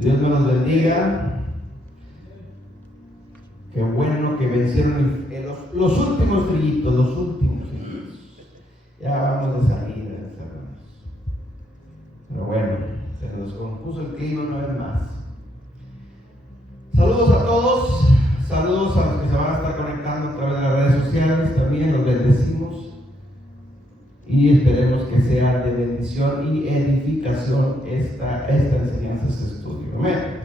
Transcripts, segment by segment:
Dios me los bendiga. Qué bueno que vencieron los últimos trillitos, los últimos trillitos. Ya vamos de salida, hermanos. Pero bueno, se nos compuso el clima una vez más. Saludos a todos, saludos a los que se van a estar conectando a través de las redes sociales. También los bendecimos y esperemos que sea de bendición y edificación esta enseñanza, este estudio. Amén.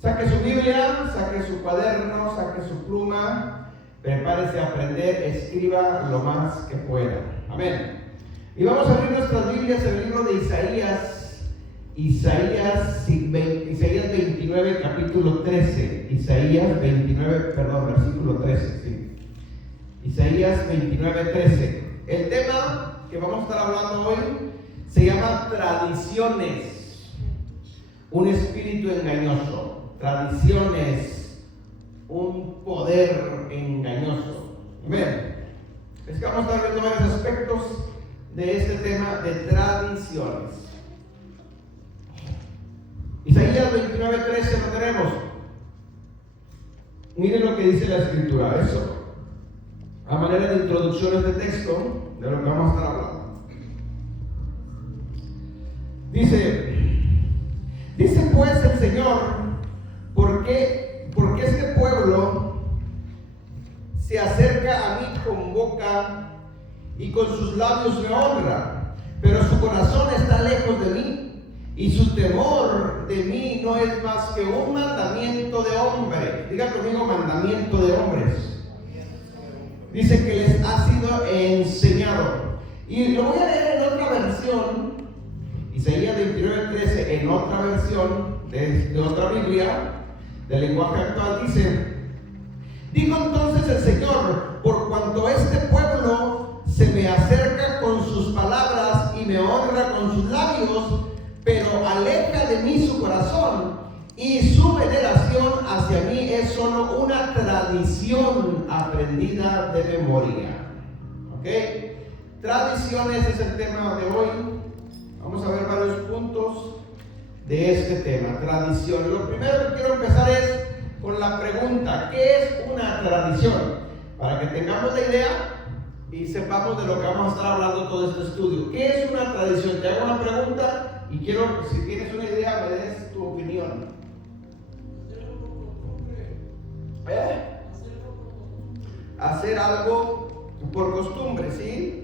Saque su Biblia, saque su cuaderno, saque su pluma, prepárese a aprender, escriba lo más que pueda. Amén. Y vamos a abrir nuestras Biblias en el libro de Isaías 29, capítulo 13. Isaías 29, versículo 13. Sí. Isaías 29, 13. El tema que vamos a estar hablando hoy se llama tradiciones, un espíritu engañoso. Tradiciones, un poder engañoso. Amén. Es que vamos a estar viendo varios aspectos de este tema de tradiciones. Isaías 29:13 lo tenemos. Miren lo que dice la escritura, eso a manera de introducción a este texto de lo que vamos a estar hablando. Dice pues el Señor: porque este pueblo se acerca a mí con boca y con sus labios me honra, pero su corazón está lejos de mí, y su temor de mí no es más que un mandamiento de hombre. Diga conmigo: mandamiento de hombres. Dice que les ha sido enseñado. Y lo voy a leer en otra versión, Isaías 29:13, en otra versión de otra Biblia, del lenguaje actual. Dice: dijo entonces el Señor: por cuanto este pueblo se me acerca con sus palabras y me honra con sus labios, pero aleja de mí su corazón, y su veneración hacia mí es solo una tradición aprendida de memoria. ¿Ok? Tradiciones es el tema de hoy. Vamos a ver varios puntos de este tema, tradición. Lo primero que quiero empezar es con la pregunta: ¿qué es una tradición? Para que tengamos la idea y sepamos de lo que vamos a estar hablando todo este estudio. ¿Qué es una tradición? Te hago una pregunta y quiero que, si tienes una idea, me des tu opinión. Hacer algo por costumbre, ¿sí?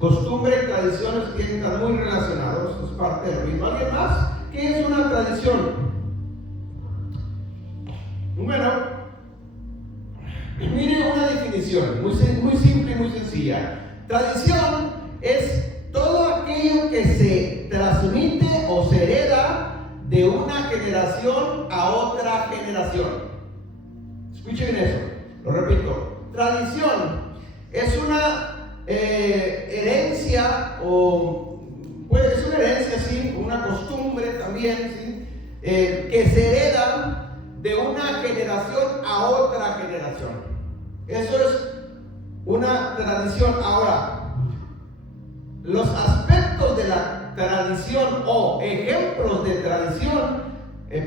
Costumbre y tradiciones que están muy relacionados, es parte de lo mismo. ¿Alguien más? ¿Qué es una tradición? Bueno, mire una definición muy simple y muy sencilla. Tradición es todo aquello que se transmite o se hereda de una generación a otra generación. Escuchen eso, lo repito. Tradición es una herencia, es una herencia, sí, una costumbre también, sí, que se hereda de una generación a otra generación. Eso es una tradición. Ahora, los aspectos de la tradición o ejemplos de tradición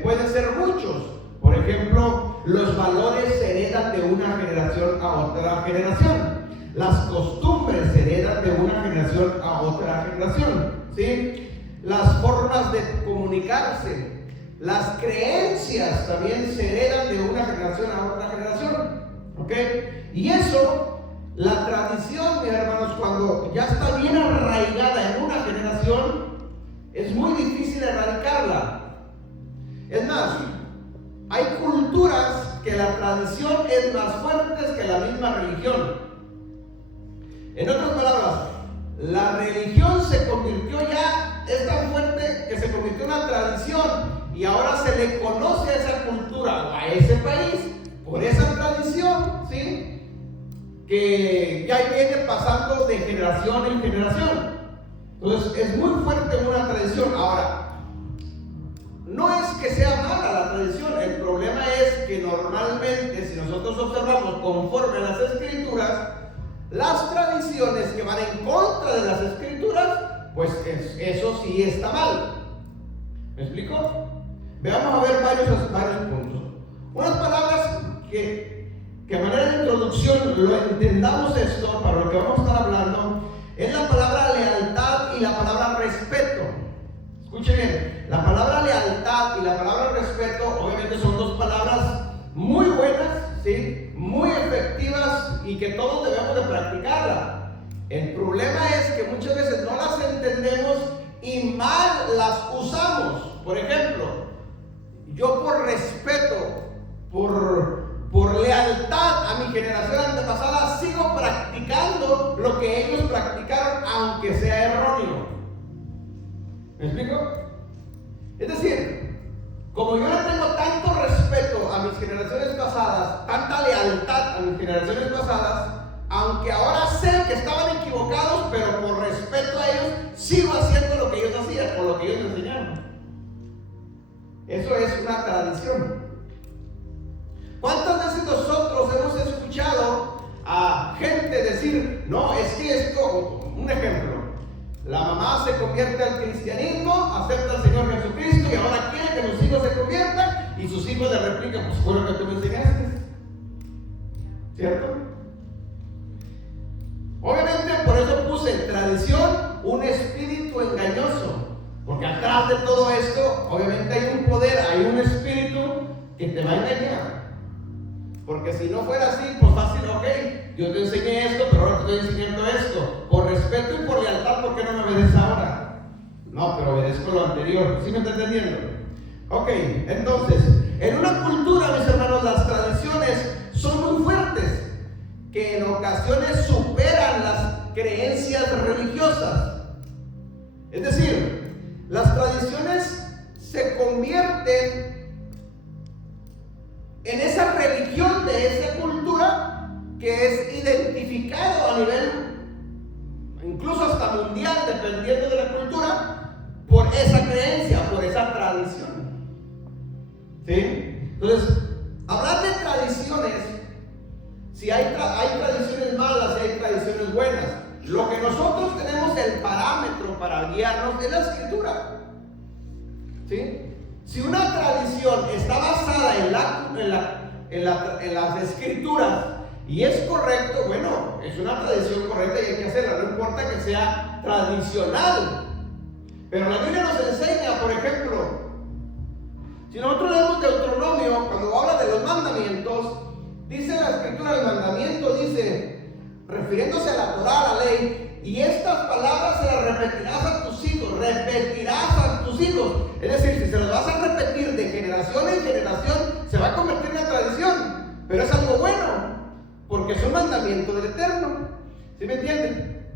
pueden ser muchos. Por ejemplo, los valores se heredan de una generación a otra generación. Las costumbres se heredan de una generación a otra generación, ¿sí? Las formas de comunicarse, las creencias también se heredan de una generación a otra generación, ¿ok? Y eso, la tradición, mis hermanos, cuando ya está bien arraigada en una generación, es muy difícil erradicarla. Es más, hay culturas que la tradición es más fuerte que la misma religión. En otras palabras, la religión se convirtió ya, es tan fuerte que se convirtió en una tradición, y ahora se le conoce a esa cultura o a ese país por esa tradición, ¿sí? Que ya viene pasando de generación en generación. Entonces es muy fuerte una tradición. Ahora, no es que sea mala la tradición, el problema es que normalmente, si nosotros observamos conforme a las escrituras, las tradiciones que van en contra de las escrituras, pues eso sí está mal. ¿Me explico? veamos a ver varios puntos. Unas palabras que a manera de introducción lo entendamos esto, para lo que vamos a estar hablando, es la palabra lealtad y la palabra respeto. Escuchen bien, la palabra lealtad y la palabra respeto obviamente son dos palabras muy buenas, ¿sí? Muy efectivas y que todos debemos de practicarlas. El problema es que muchas veces no las entendemos y mal las usamos. Por ejemplo, yo por respeto, por lealtad a mi generación antepasada, sigo practicando lo que ellos practicaron, aunque sea erróneo. ¿Me explico? Es decir, como yo no tengo tanto respeto a mis generaciones pasadas, tanta lealtad a mis generaciones pasadas, aunque ahora sé que estaban equivocados, pero por respeto a ellos, sigo haciendo lo que ellos hacían o lo que ellos me enseñaron. Eso es una tradición. ¿Cuántas veces nosotros hemos escuchado a gente decir, no, es que esto, un ejemplo, la mamá se convierte al cristianismo, acepta al Señor Jesucristo y ahora quiere que los hijos se conviertan y sus hijos le replican, pues fue lo que tú me enseñaste, ¿cierto? Obviamente por eso puse en tradición un espíritu engañoso, porque atrás de todo esto obviamente hay un poder, hay un espíritu que te va a engañar. Porque si no fuera así, pues fácil, ok, yo te enseñé esto, pero ahora te estoy enseñando esto. Por respeto y por lealtad, ¿por qué no me obedeces ahora? No, pero obedezco lo anterior. ¿Sí me está entendiendo? Ok, entonces, en una cultura, mis hermanos, las tradiciones son muy fuertes, que en ocasiones superan las creencias religiosas. Es decir, las tradiciones se convierten en esa religión de esa cultura que es identificado a nivel, incluso hasta mundial, dependiendo de la cultura, por esa creencia, por esa tradición. ¿Sí? Entonces, hablar de tradiciones, si hay tradiciones malas, si hay tradiciones buenas, lo que nosotros tenemos el parámetro para guiarnos es la escritura. ¿Sí? Si una tradición está basada en las escrituras y es correcto, bueno, es una tradición correcta y hay que hacerla, no importa que sea tradicional. Pero la Biblia nos enseña, por ejemplo, si nosotros leemos Deuteronomio, cuando habla de los mandamientos, dice la escritura, el mandamiento dice, refiriéndose a la Torá, a la ley, y estas palabras se las repetirás a tus hijos, repetirás a tus hijos. Es decir, si se las vas a repetir de generación en generación, se va a convertir en una tradición. Pero es algo bueno, porque es un mandamiento del Eterno. ¿Sí me entienden?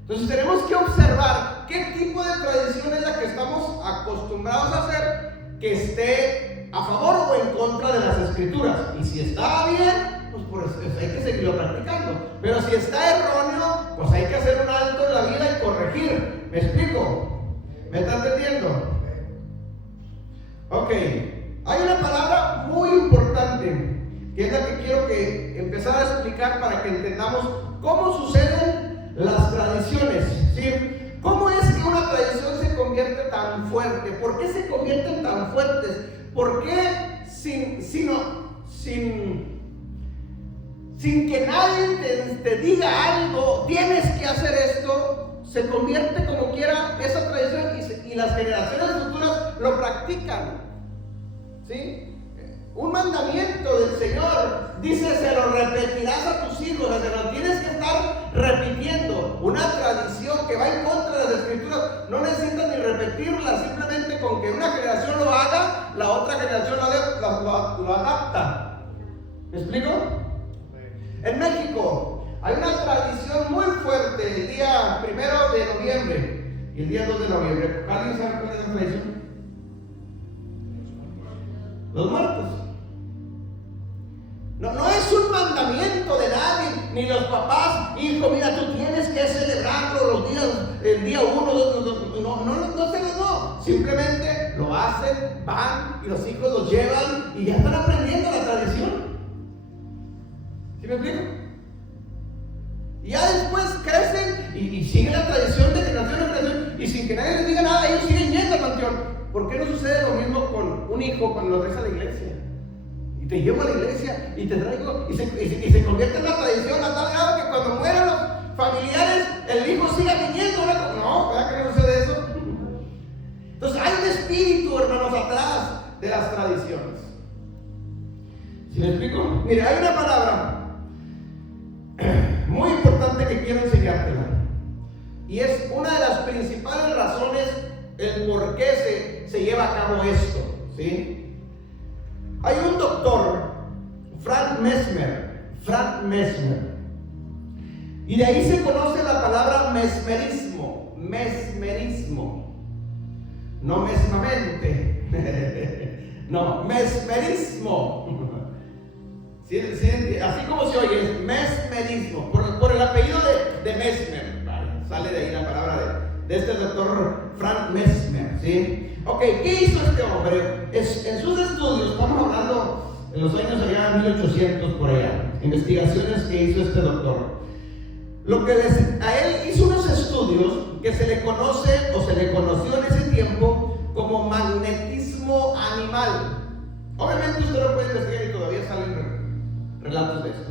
Entonces tenemos que observar qué tipo de tradición es la que estamos acostumbrados a hacer, que esté a favor o en contra de las escrituras. Y si está bien, pues hay que seguirlo practicando. Pero si está erróneo, pues hay que hacer un alto en la vida y corregir. ¿Me explico? ¿Me está entendiendo? Ok. Hay una palabra muy importante, que es la que quiero que empezar a explicar para que entendamos cómo suceden las tradiciones. ¿Sí? ¿Cómo es que una tradición se convierte tan fuerte? ¿Por qué se convierten tan fuertes? ¿Por qué sin que nadie te diga algo, tienes que hacer esto, se convierte como quiera esa tradición y las generaciones futuras lo practican? ¿Sí? Un mandamiento del Señor dice, se lo repetirás a tus hijos, o sea, lo tienes que estar repitiendo. Una tradición que va en contra de las escrituras, no necesitas ni repetirla, simplemente con que una generación lo haga, la otra generación lo adapta. ¿Me explico? En México hay una tradición muy fuerte el día 1 de noviembre y el día 2 de noviembre. ¿Alguien sabe cuál es la tradición? Los muertos. No es un mandamiento de nadie, ni los papás, hijo, mira, tú tienes que celebrarlo los días, el día 1, 2, no. Simplemente lo hacen, van y los hijos los llevan y ya están aprendiendo la tradición. ¿Sí me explico? Ya después crecen y siguen la tradición de generación en generación y sin que nadie les diga nada, ellos siguen viniendo al panteón. ¿Por qué no sucede lo mismo con un hijo cuando lo traes a la iglesia? Y te llevo a la iglesia y te traigo, y se convierte en una tradición a tal grado que cuando mueran los familiares, el hijo siga viniendo. No, ¿verdad que no sucede eso? Entonces hay un espíritu, hermanos, atrás de las tradiciones. ¿Sí me explico? Mire, hay una palabra muy importante que quiero enseñártela. Y es una de las principales razones el por qué se lleva a cabo esto, ¿sí? Hay un doctor, Frank Mesmer, y de ahí se conoce la palabra mesmerismo, no mesmamente, no, mesmerismo. Sí, así como se oye, es mesmerismo, por el apellido de Mesmer, vale, sale de ahí la palabra de este doctor Frank Mesmer, ¿sí? Ok, ¿qué hizo este hombre? En sus estudios, estamos hablando en los años allá 1800 por allá, investigaciones que hizo este doctor. A él hizo unos estudios que se le conoce o se le conoció en ese tiempo como magnetismo animal. Obviamente usted lo puede investigar y todavía salen relatos de esto.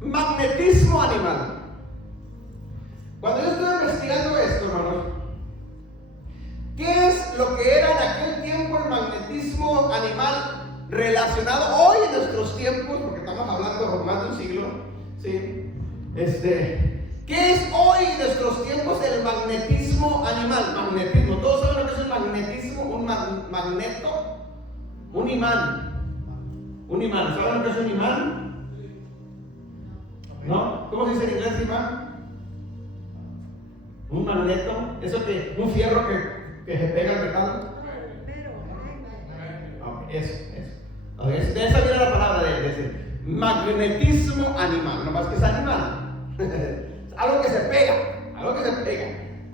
Magnetismo animal. Cuando yo estuve investigando esto, hermanos, ¿qué es lo que era en aquel tiempo el magnetismo animal relacionado hoy en nuestros tiempos? Porque estamos hablando por más de un siglo, ¿sí? ¿Qué es hoy en nuestros tiempos el magnetismo animal? Magnetismo. ¿Todos saben lo que es el magnetismo? Un magneto, un imán. Un imán. ¿Saben lo que es un imán? ¿No? ¿Cómo se dice en inglés imán? Un magneto. Eso que, un fierro que se pega al metal. Eso. De esa viene la palabra de decir magnetismo animal. No más que es animal. Algo que se pega.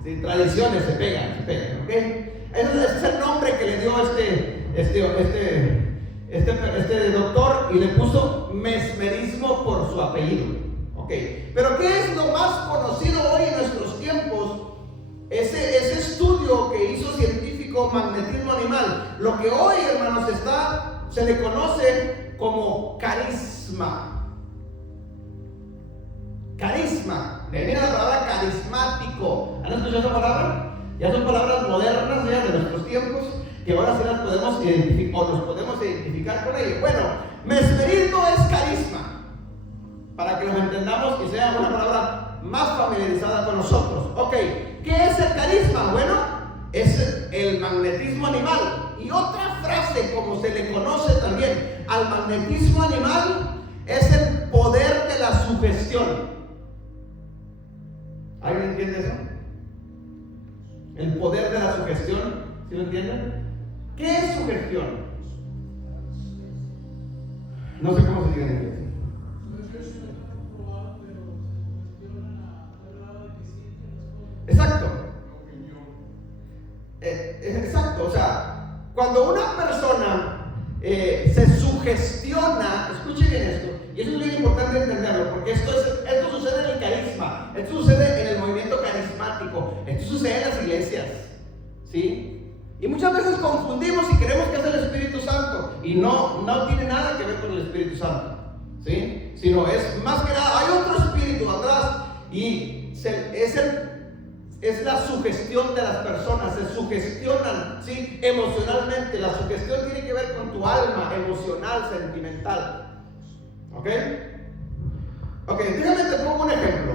Sí, tradiciones se pegan, ¿ok? Ese es el nombre que le dio este doctor, y le puso mesmerismo por su apellido, ¿ok? Pero ¿qué es lo más conocido hoy en nuestros tiempos? Ese estudio que hizo científico, magnetismo animal, lo que hoy, hermanos, se le conoce como carisma. Carisma, de ahí viene la palabra carismático. ¿Han escuchado esa palabra? Ya son palabras modernas ya de nuestros tiempos, que ahora sí las podemos identificar, o nos podemos identificar con ellas. Bueno, mesmerismo es carisma, para que nos entendamos y sea una palabra más familiarizada con nosotros. Ok, ¿qué es el carisma? Bueno, es el magnetismo animal. Y otra frase, como se le conoce también al magnetismo animal, es el poder de la sugestión. ¿Alguien entiende eso? El poder de la sugestión, ¿sí lo entienden? ¿Qué es sugestión? No sé cómo se dice en inglés. Exacto. Exacto, o sea, cuando una persona se sugestiona, escuche bien esto, y eso es muy importante entenderlo, porque esto sucede en el carisma, esto sucede en el movimiento carismático, esto sucede en las iglesias, ¿sí? Y muchas veces confundimos y creemos que es el Espíritu Santo, y no tiene nada que ver con el Espíritu Santo, ¿sí? Sino es más que nada, hay otro espíritu atrás, y es la sugestión de las personas, se sugestionan, ¿sí? Emocionalmente. La sugestión tiene que ver con tu alma emocional, sentimental. ¿Ok? Déjame te pongo un ejemplo.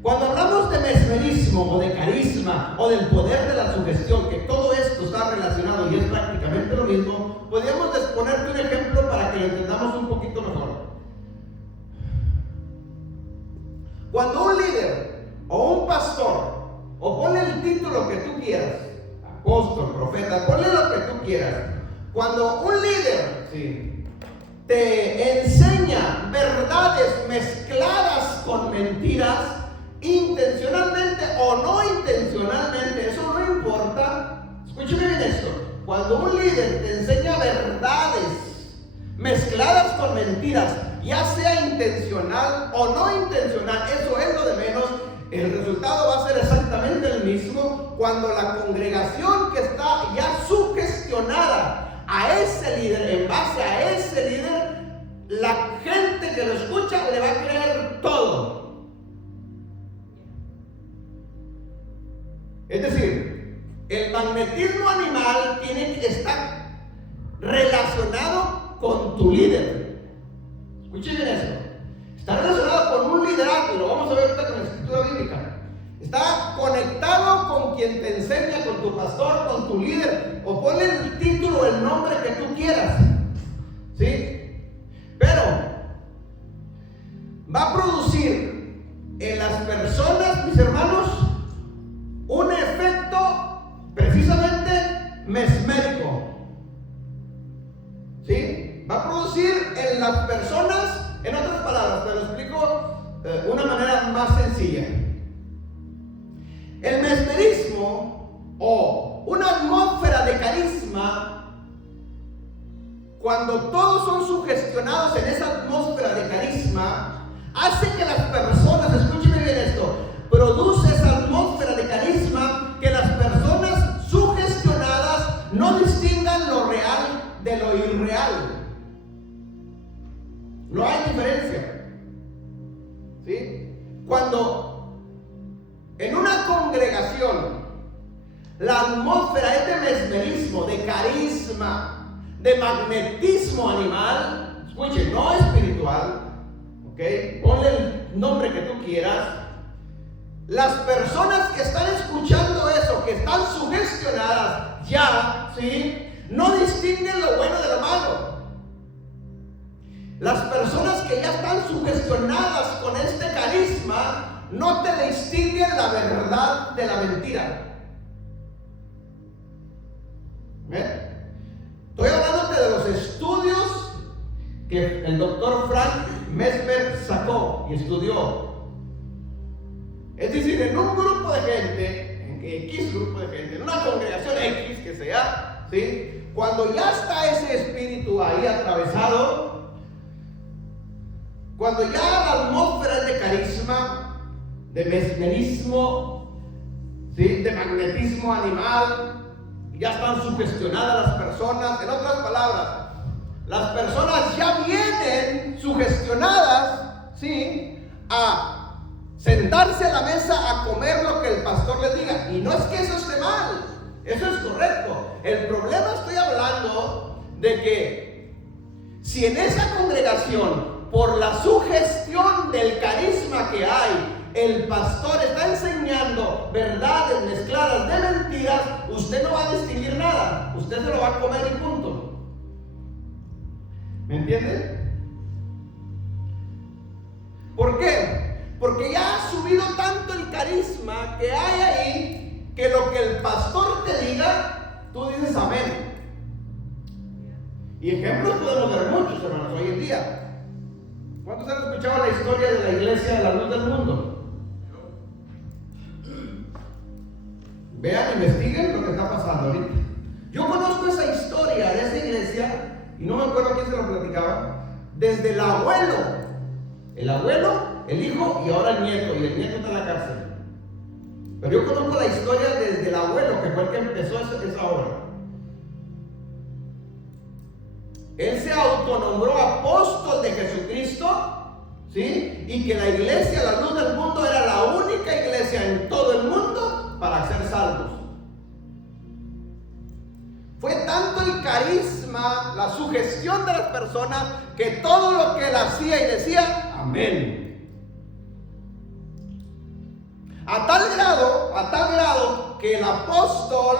Cuando hablamos de mesmerismo o de carisma o del poder de la sugestión, que todo esto está relacionado y es prácticamente lo mismo, podríamos ponerte un ejemplo para que lo entendamos un poquito mejor. Cuando un líder o un pastor, o ponle el título que tú quieras, apóstol, profeta, ponle lo que tú quieras, cuando un líder, ¿sí?, te enseña verdades mezcladas con mentiras, intencionalmente o no intencionalmente, eso no importa. Escúchame bien esto. Cuando un líder te enseña verdades mezcladas con mentiras, ya sea intencional o no intencional, eso es lo de menos. El resultado va a ser exactamente el mismo, cuando la congregación que está ya sugestionada a ese líder, en base a ese líder, la gente que lo escucha le va a creer todo. Es decir, el magnetismo animal tiene que estar relacionado con tu líder. Escuchen bien eso. Está relacionado con un liderazgo, y lo vamos a ver ahorita con la escritura bíblica. Está conectado con quien te enseña, con tu pastor, con tu líder, o ponle el título, el nombre que tú quieras, ¿sí? Pero va a producir en las personas, mis hermanos, un efecto precisamente mesmérico, ¿sí? Va a producir en las personas, en otras palabras, te lo explico de una manera más sencilla. El mesmerismo o una atmósfera de carisma, cuando todos son sugestionados en esa atmósfera de carisma, hace que las personas, escúcheme bien esto, produce esa atmósfera de carisma que las personas sugestionadas no distingan lo real de lo irreal. No hay diferencia, ¿sí? Cuando en una congregación la atmósfera es de mesmerismo, de carisma, de magnetismo animal, escuche, no espiritual, ¿ok? Ponle el nombre que tú quieras. Las personas que están escuchando eso, que están sugestionadas ya, ¿sí? No distinguen lo bueno de lo malo. Las personas que ya están sugestionadas con este carisma no te distinguen la verdad de la mentira. ¿Ven? Estoy hablándote de los estudios que el doctor Frank Mesmer sacó y estudió. Es decir, en un grupo de gente, en X grupo de gente, en una congregación X que sea, ¿sí? Cuando ya está ese espíritu ahí atravesado, cuando ya la atmósfera es de carisma, de mesmerismo, ¿sí? De magnetismo animal, ya están sugestionadas las personas. En otras palabras, las personas ya vienen sugestionadas, ¿sí? A sentarse a la mesa a comer lo que el pastor les diga. Y no es que eso esté mal, eso es correcto. El problema, estoy hablando de que si en esa congregación, por la sugestión del carisma que hay, el pastor está enseñando verdades mezcladas de mentiras, usted no va a distinguir nada, usted se lo va a comer y punto. ¿Me entiende? ¿Por qué? Porque ya ha subido tanto el carisma que hay ahí, que lo que el pastor te diga, tú dices amén. Y ejemplos podemos ver muchos, hermanos, hoy en día. ¿Cuántos han escuchado la historia de la iglesia de la luz del mundo? Vean, investiguen lo que está pasando ahorita. Yo conozco esa historia de esa iglesia, y no me acuerdo quién se lo platicaba, desde el abuelo, el hijo y ahora el nieto, y el nieto está en la cárcel. Pero yo conozco la historia desde el abuelo, que fue el que empezó esa obra. Él se autonombró apóstol de Jesucristo, ¿sí? Y que la iglesia, la luz del mundo, era la única iglesia en todo el mundo para ser salvos. Fue tanto el carisma, la sugestión de las personas, que todo lo que él hacía y decía, amén. A tal grado que el apóstol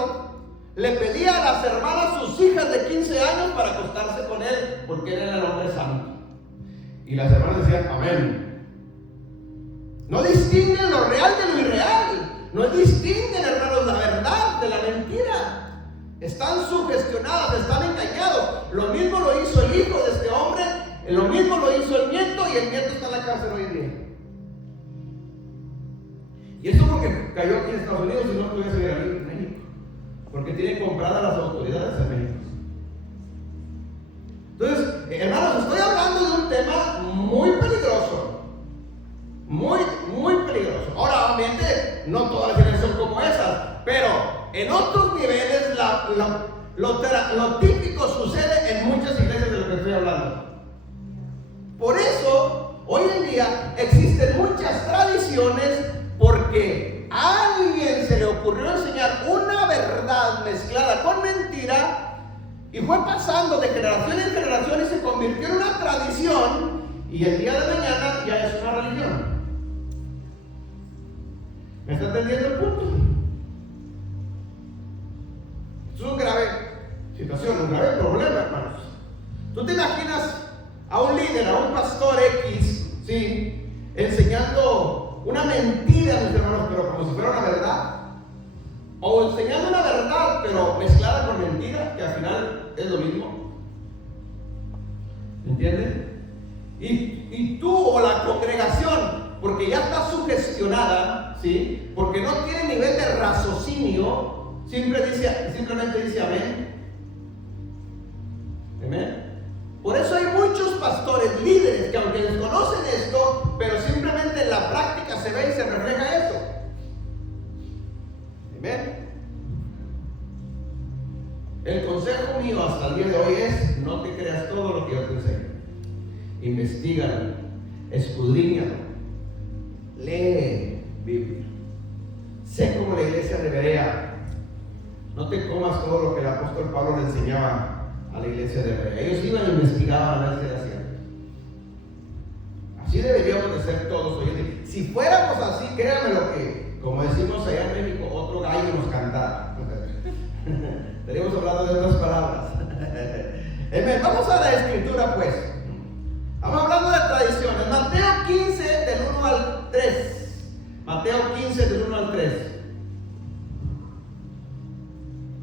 le pedía a las hermanas, sus hijas de 15 años, para acostarse con él, porque él era el hombre santo. Y las hermanas decían, amén. No distinguen lo real de lo irreal. No distinguen, hermanos, la verdad de la mentira. Están sugestionadas, están engañados. Lo mismo lo hizo el hijo de este hombre, lo mismo lo hizo el nieto, y el nieto está en la cárcel hoy en día. Y eso porque cayó aquí en Estados Unidos, y no estuviese aquí en México, porque tiene compradas las autoridades en México. Entonces, hermanos, estoy hablando de un tema muy peligroso, muy peligroso. Ahora, obviamente, no todas las iglesias son como esas, pero en otros niveles lo típico sucede en muchas iglesias de lo que estoy hablando. Por eso, hoy en día existen muchas tradiciones porque a alguien se le ocurrió enseñar una verdad mezclada con mentira y fue pasando de generación en generación y se convirtió en una tradición y el día de mañana ya es una religión. ¿Me está entendiendo el punto? Es una grave situación, un grave problema, hermanos. ¿Tú te imaginas a un líder, a un pastor X, ¿sí?, enseñando una mentira, mis hermanos, pero como si fuera una verdad? O enseñando una verdad, pero mezclada con mentira, que al final es lo mismo. ¿Entiendes? Y tú o la congregación, porque ya está sugestionada, ¿sí?, porque no tiene nivel de raciocinio, simplemente dice amén. Amén. Por eso hay muchos pastores, líderes, que aunque desconocen esto, pero simplemente en la práctica se ve y se refleja eso. Amén. El consejo mío hasta el día de hoy es: no te creas todo lo que yo te enseño. Investígalo, escudriñalo, lee Biblia. Sé como la iglesia de Berea. No te comas todo lo que el apóstol Pablo le enseñaba a la iglesia de Berea. Ellos iban a investigar a ver qué hacían. Así deberíamos de ser todos hoy en día. Si fuéramos así, créanme lo que, como decimos allá en México, otro gallo nos cantara. Estaríamos hablando de otras palabras. Vamos a la escritura, pues. Vamos hablando de tradiciones. Mateo 15 del 1 al 3. Mateo 15 del 1 al 3.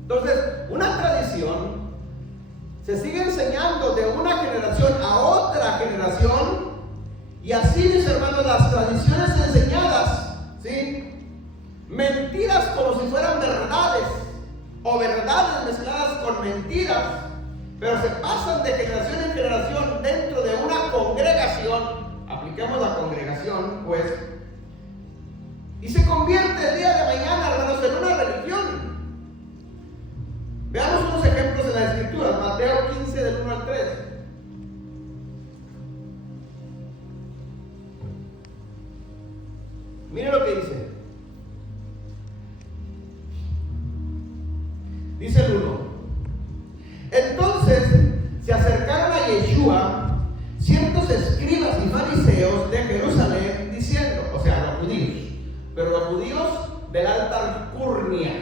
Entonces, una tradición se sigue enseñando de una generación a otra generación, y así, mis hermanos, las tradiciones enseñadas, ¿sí?, mentiras como si fueran verdades, o verdades mezcladas con mentiras, pero se pasan de generación en generación dentro de una congregación. Apliquemos la congregación, pues, y se convierte el día de mañana, hermanos, en una religión. Veamos unos ejemplos en las escrituras. Mateo 15 del 1 al 3. Miren lo que dice. Dice el 1. Entonces se acercaron a Yeshua ciertos escribas y fariseos de Jerusalén diciendo, o sea, los judíos, pero los judíos de la alta alcurnia,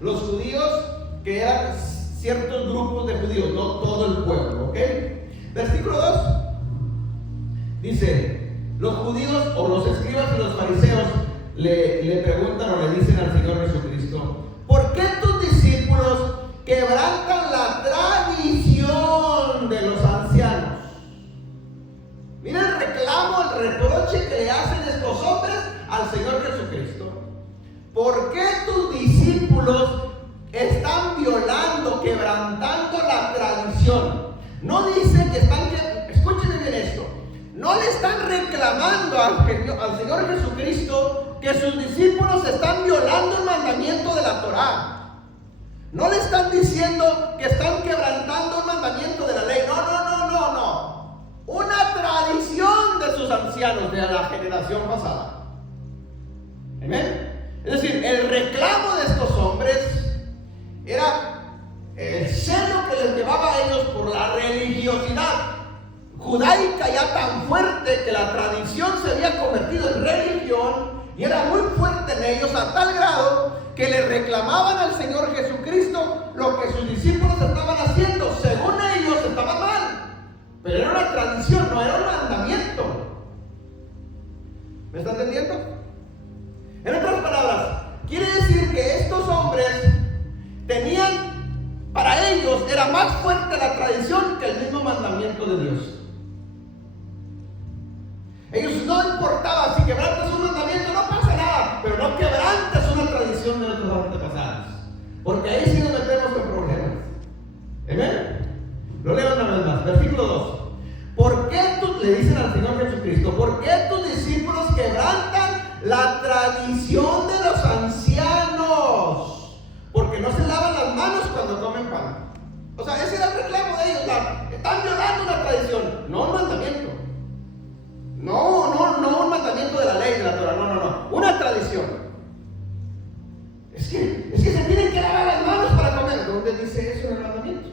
los judíos que eran ciertos grupos de judíos, no todo el pueblo, ¿ok? Versículo 2 dice: los judíos o los escribas y los fariseos le preguntan o le dicen al Señor Jesucristo: ¿por qué tus discípulos quebrantan la tradición de los ancianos? Mira el reclamo, el reproche que le hacen estos hombres al Señor Jesucristo. ¿Por qué tus discípulos están violando, quebrantando la tradición? No dice que están, escúchenme bien esto, no le están reclamando al Señor Jesucristo que sus discípulos están violando el mandamiento de la Torá. No le están diciendo que están quebrantando el mandamiento de la ley. No. Una tradición de sus ancianos de la generación pasada. Amén. Es decir, el reclamo de estos hombres era el celo que les llevaba a ellos por la religiosidad judaica ya tan fuerte que la tradición se había convertido en religión y era muy fuerte en ellos a tal grado que le reclamaban al Señor Jesucristo lo que sus discípulos estaban haciendo. Según ellos estaba mal, pero era una tradición, no era un mandamiento. ¿Me está entendiendo? En otras palabras, quiere decir que estos hombres tenían, para ellos era más fuerte la tradición que el mismo mandamiento de Dios. Ellos no importaba si quebrantas un mandamiento, no pasa nada, pero no quebrantas una tradición de nuestros antepasados, porque ahí sí nos metemos en problemas. ¿Amén? Lo leo una vez más, versículo 2. ¿Por qué le dicen al Señor Jesucristo: ¿por qué tus discípulos quebrantan la tradición de los ancianos? cuando comen pan. O sea, ese era el reclamo de ellos. Están violando una tradición, no un mandamiento. No un mandamiento de la ley, de la Torah, no. Una tradición. Es que se tienen que lavar las manos para comer. ¿Dónde dice eso en el mandamiento?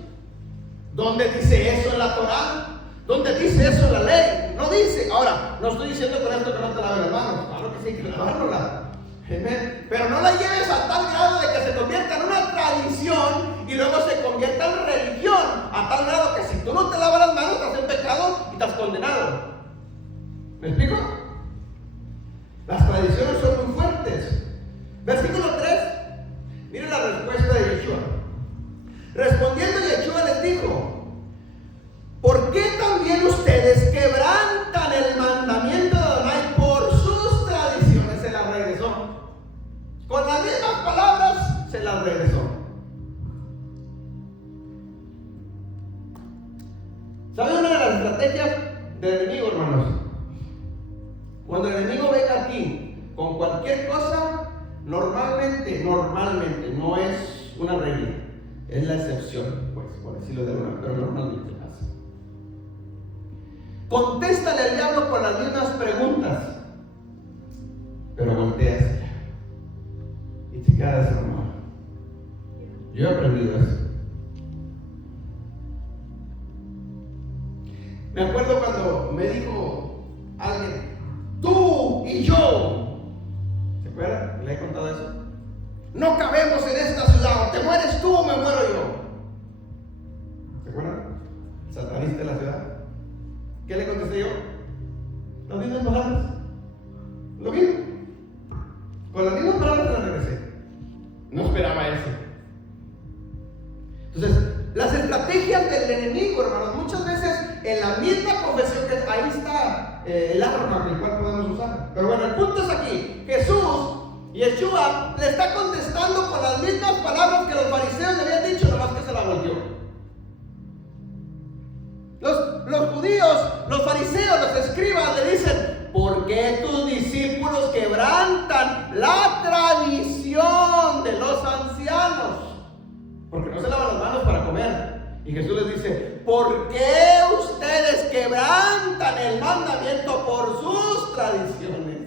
¿Dónde dice eso en la Torah? ¿Dónde dice eso en la ley? No dice. Ahora, no estoy diciendo con esto que no te laves las manos. Claro que sí, hay que lavárnoslas. Pero no la lleves a tal grado de que se convierta en una tradición y luego se convierta en religión, a tal grado que si tú no te lavas las manos estás en pecado y estás condenado. ¿Me explico? Las tradiciones son muy fuertes. Versículo 3. Miren la respuesta de Yeshua. Respondiendo Yeshua les dijo: ¿por qué también ustedes quebrantan el mandamiento de Adonai por sus tradiciones? Se las regresó. Con las mismas palabras se las regresó. ¿Saben una de las estrategias del enemigo, hermanos? Cuando el enemigo venga aquí con cualquier cosa, normalmente, no es una regla, es la excepción, pues, por decirlo de alguna manera, pero normalmente pasa. Contéstale al diablo con las mismas preguntas, pero volteas y te quedas desarmado. Yo he aprendido eso. Me acuerdo cuando me dijo alguien: tú y yo, ¿se acuerdan? ¿Le he contado eso? No cabemos en esta ciudad, o te mueres tú o me muero yo. ¿Se acuerdan? Satanista de la ciudad. ¿Qué le contesté yo? Las mismas palabras. Lo mismo. Con las mismas palabras las regresé. No esperaba eso. Entonces, las estrategias del enemigo, hermanos, muchas veces en la misma confesión, que ahí está el arma con el cual podemos usar. Pero bueno, el punto es aquí: Jesús, Yeshua, le está contestando con las mismas palabras que los fariseos le habían dicho, nomás que se la volvió. Los judíos, los fariseos, los escribas le dicen: ¿por qué tus discípulos quebrantan la tradición de los ancianos? Porque no se lavan las manos para comer. Y Jesús les dice: ¿por qué ustedes quebrantan el mandamiento por sus tradiciones?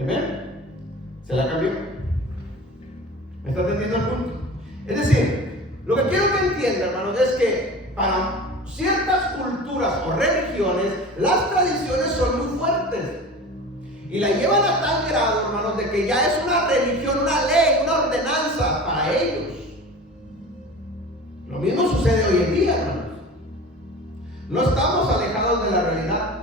¿Amén? ¿Se la cambió? ¿Me está entendiendo el punto? Es decir, lo que quiero que entiendan, hermanos, es que para ciertas culturas o religiones, las tradiciones son muy fuertes. Y la llevan a tal grado, hermanos, de que ya es una religión, una ley, una ordenanza para ellos. Lo mismo sucede hoy en día, hermanos. No estamos alejados de la realidad.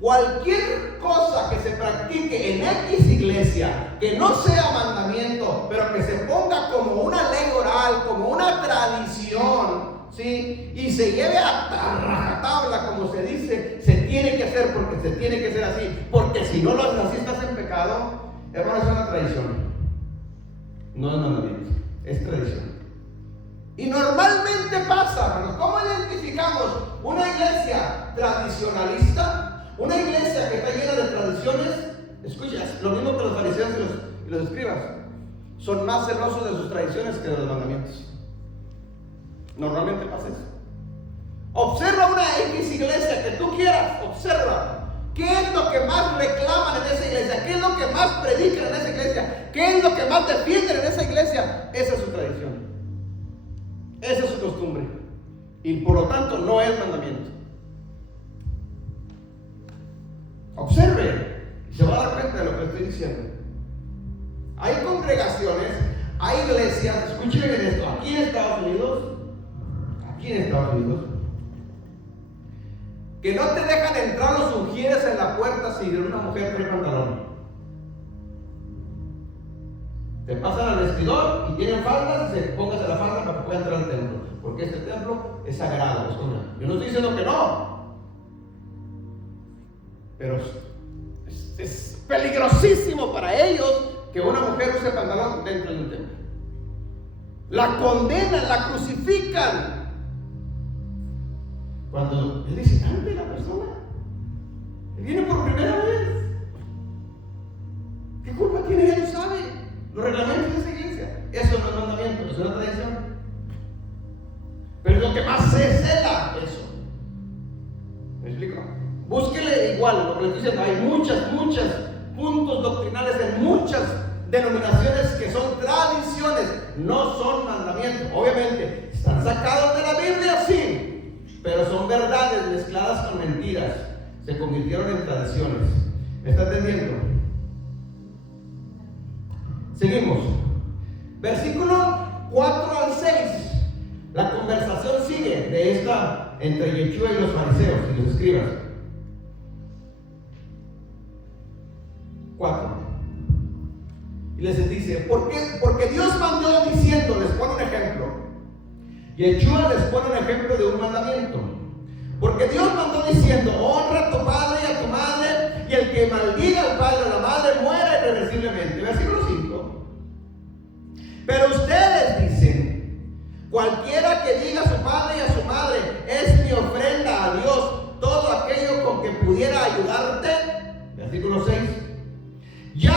Cualquier cosa que se practique en X iglesia, que no sea mandamiento, pero que se ponga como una ley oral, como una tradición, ¿sí? Y se lleve a rajatabla, como se dice, se tiene que hacer porque se tiene que hacer así, porque si no lo haces así estás en pecado. Hermano, es una tradición, no es mandamiento, es tradición. Y normalmente pasa, hermanos. ¿Cómo identificamos una iglesia tradicionalista? Una iglesia que está llena de tradiciones. Escucha, lo mismo que los fariseos y los escribas, son más celosos de sus tradiciones que de los mandamientos. Normalmente pasa eso. Observa una X iglesia que tú quieras, observa. ¿Qué es lo que más reclaman en esa iglesia? ¿Qué es lo que más predican en esa iglesia? ¿Qué es lo que más defienden en esa iglesia? Esa es su tradición. Esa es su costumbre. Y por lo tanto no es mandamiento. Observe y se va a dar cuenta de lo que estoy diciendo. Hay congregaciones, hay iglesias, escuchen bien esto, aquí en Estados Unidos, que no te dejan entrar los ujieres en la puerta si una mujer trae pantalón. Te pasan al vestidor y tienen faldas y se póngase la falda para que pueda entrar al templo, porque este templo es sagrado. Yo no estoy diciendo que no, pero es peligrosísimo para ellos que una mujer use pantalón dentro de un templo. La condenan, la crucifican. Cuando es visitante la persona, viene por primera vez. ¿Qué culpa tiene? Ella no sabe los reglamentos de esa iglesia. Eso no es es una tradición. Pero es lo que más se cela eso. ¿Me explico? Búsquele igual, lo que le estoy diciendo, hay muchos puntos doctrinales en muchas denominaciones que son tradiciones, no son mandamientos. Obviamente, están sacados de la Biblia, sí, pero son verdades mezcladas con mentiras. Se convirtieron en tradiciones. ¿Me está entendiendo? Seguimos. Versículo 4 al 6. La conversación sigue de esta entre Yeshua y los fariseos y los escribas. 4. Y les dice, ¿por qué? Porque Dios mandó diciendo, les pone un ejemplo. Yeshua les pone un ejemplo de un mandamiento. Porque Dios mandó diciendo, honra a tu padre y a tu madre, y el que maldiga al padre o a la madre muera irreversiblemente. Versículo 5. Pero ustedes dicen, cualquiera que diga a su padre y a su madre, es mi ofrenda a Dios, todo aquello con que pudiera ayudarte. Versículo 6. Ya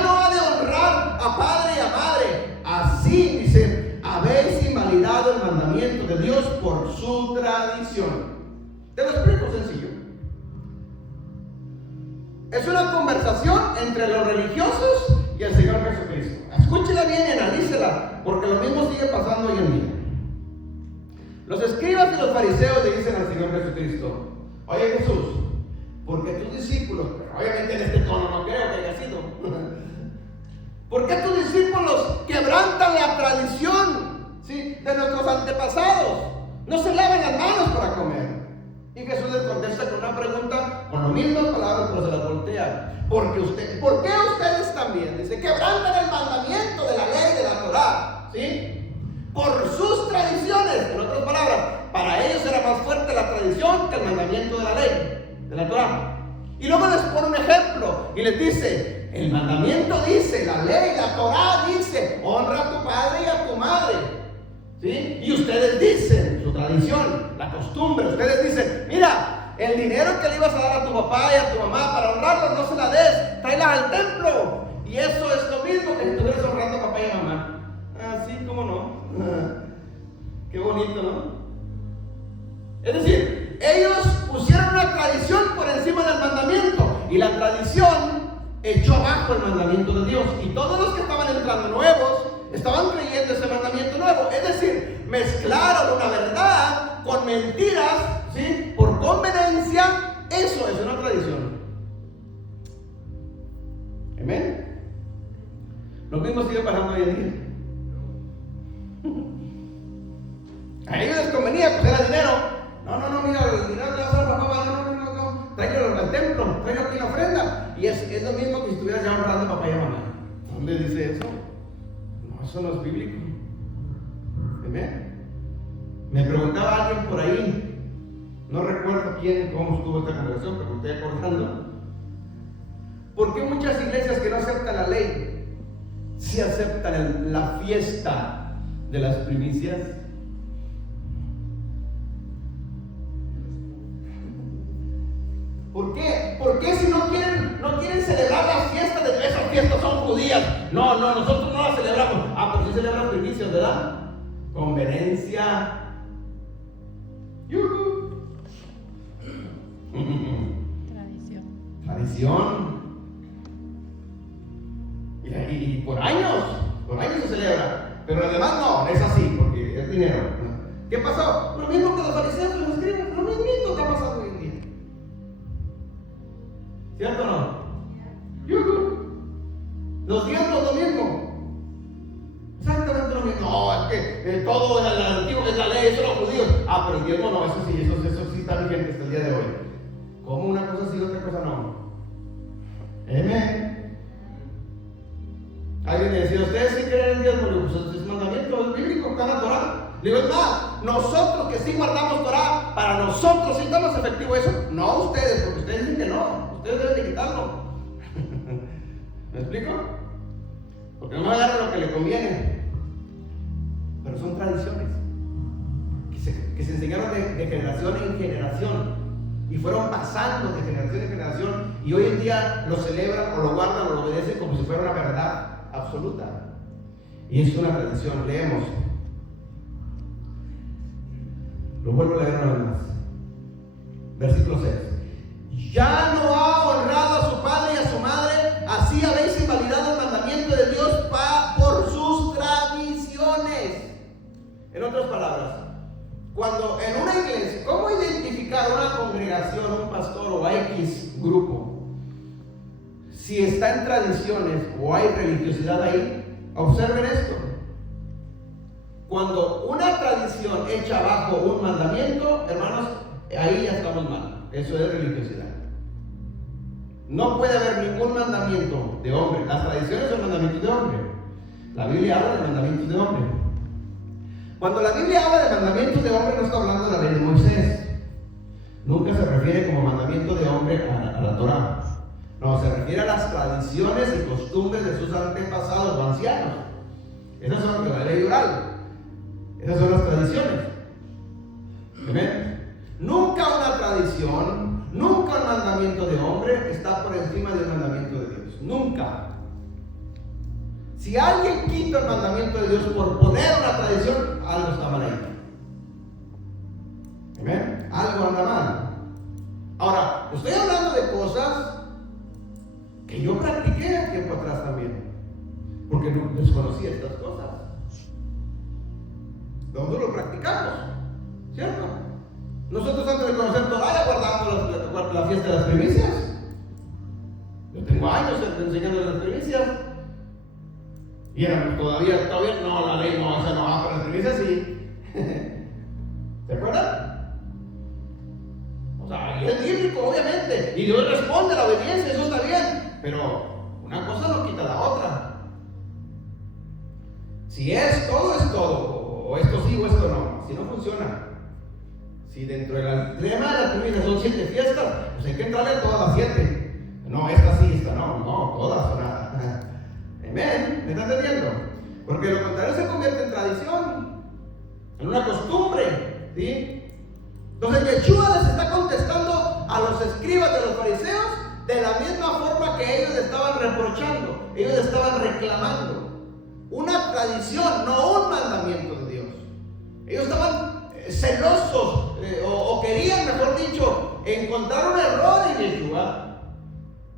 no ha de honrar a padre y a madre. Así, dice, habéis invalidado el mandamiento de Dios por su tradición. Te lo explico sencillo. Es una conversación entre los religiosos y el Señor Jesucristo. Escúchela bien y analícela, porque lo mismo sigue pasando hoy en día. Los escribas y los fariseos le dicen al Señor Jesucristo, oye Jesús, porque tus discípulos, pero obviamente en este tono no creo que haya sido, ¿por qué tus discípulos quebrantan la tradición, ¿sí?, de nuestros antepasados? No se lavan las manos para comer. Y Jesús les contesta con una pregunta, con las mismas palabras, pero se las voltea. ¿Por qué ustedes también? Dice, quebrantan el mandamiento de la ley de la Torá, ¿sí?, por sus tradiciones. En otras palabras, para ellos era más fuerte la tradición que el mandamiento de la ley, de la Torá. Y luego les pone un ejemplo y les dice, el mandamiento dice, la ley, la Torá dice, honra a tu padre y a tu madre, ¿sí? Y ustedes dicen, su tradición, la costumbre, ustedes dicen, mira, el dinero que le ibas a dar a tu papá y a tu mamá para honrarlos, no se la des, tráelas al templo. Y eso es lo mismo que si estuvieras honrando a papá y a mamá. Así como no. Qué bonito, ¿no? Es decir, ellos pusieron una tradición por encima del mandamiento, y la tradición echó abajo el mandamiento de Dios, y todos los que estaban entrando nuevos estaban creyendo ese mandamiento nuevo. Es decir, mezclaron una verdad con mentiras, ¿sí?, por conveniencia. Eso es una tradición. Amén. Lo mismo sigue pasando hoy en día. A ellos les convenía, pues era dinero. No, mira, el dinero te va a dar papá, no, tráelo al templo, tráelo aquí en la ofrenda. Y es lo mismo que si estuvieras ya honrando a papá y a mamá. ¿Dónde dice eso? No, eso no es bíblico. ¿Amén? Me preguntaba alguien por ahí, no recuerdo cómo estuvo esta conversación, pero me estoy acordando. ¿Por qué muchas iglesias que no aceptan la ley, sí aceptan la fiesta de las primicias? ¿Por qué? ¿Por qué si no quieren celebrar las fiestas de esas fiestas son judías? No, nosotros no las celebramos. Pero sí celebran primicias, ¿verdad? Conveniencia. Tradición. Y por años se celebra. Pero además no es así, porque es dinero. ¿Qué pasó? Lo mismo que los fariseos y los escribas, lo mismo está pasando hoy en día. ¿Cierto o no? Los diezmos lo mismo. Exactamente lo mismo. No, es que todo el antiguo es la ley, eso los judíos. Pero el diezmo no, eso sí está vigente hasta el día de hoy. ¿Cómo una cosa sí y otra cosa no? Amén. Alguien me decía, ¿ustedes sí creen en el diezmo? Le digo, pues es mandamiento, es bíblico, está en la Torá. Le digo, es más, nosotros que sí guardamos Torá, para nosotros sí estamos efectivo eso. No ustedes, porque ustedes dicen que no. Ustedes deben de quitarlo. ¿Me explico? Porque no agarran lo que le conviene. Pero son tradiciones que se enseñaron de generación en generación. y fueron pasando de generación en generación, y hoy en día lo celebran o lo guardan o lo obedecen como si fuera una verdad absoluta. Y es una tradición. Leemos. Lo vuelvo a leer una vez más. Versículo 6. Ya no ha honrado a su padre y a su madre, así habéis invalidado el mandamiento de Dios por sus tradiciones. En otras palabras, cuando en una iglesia, ¿cómo identificar una congregación, un pastor o X grupo? Si está en tradiciones o hay religiosidad ahí, observen esto. Cuando una tradición echa abajo un mandamiento, hermanos, ahí ya estamos mal. Eso es religiosidad. No puede haber ningún mandamiento de hombre. Las tradiciones son mandamientos de hombre. La Biblia habla de mandamientos de hombre. Cuando la Biblia habla de mandamientos de hombre, no está hablando de la ley de Moisés. Nunca se refiere como mandamiento de hombre a la Torá. No, se refiere a las tradiciones y costumbres de sus antepasados o ancianos. Esas son la ley oral. Esas son las tradiciones. ¿Amén? Nunca una tradición, nunca un mandamiento de hombre está por encima del mandamiento de Dios. Nunca. Si alguien quita el mandamiento de Dios por poner una tradición, algo está mal ahí. ¿Amén? Algo anda mal. Ahora, estoy hablando de cosas que yo practiqué tiempo atrás también, porque no desconocía estas cosas. Nosotros lo practicamos, ¿cierto? Nosotros antes de conocer Torah ya guardamos la fiesta de las primicias. Yo tengo años enseñando las primicias. Y todavía no, la ley no, esa no va, pero las primicias sí. ¿Se acuerdan? O sea, y es bíblico, obviamente. Y Dios responde a la obediencia, eso está bien. Pero una cosa no quita la otra. Si es todo. O esto sí o esto no. Si no funciona. Si dentro del tema de la primicias son 7 fiestas, pues hay que entrarle a todas las 7. No, esta sí, esta no, todas o nada. Amén, ¿me están entendiendo? Porque lo contrario se convierte en tradición, en una costumbre, ¿sí? Entonces Yeshua les está contestando a los escribas de los fariseos de la misma forma que ellos estaban reprochando, ellos estaban reclamando una tradición, no un mandamiento de Dios. Ellos estaban celosos o querían, mejor dicho, encontrar un error en Yeshua,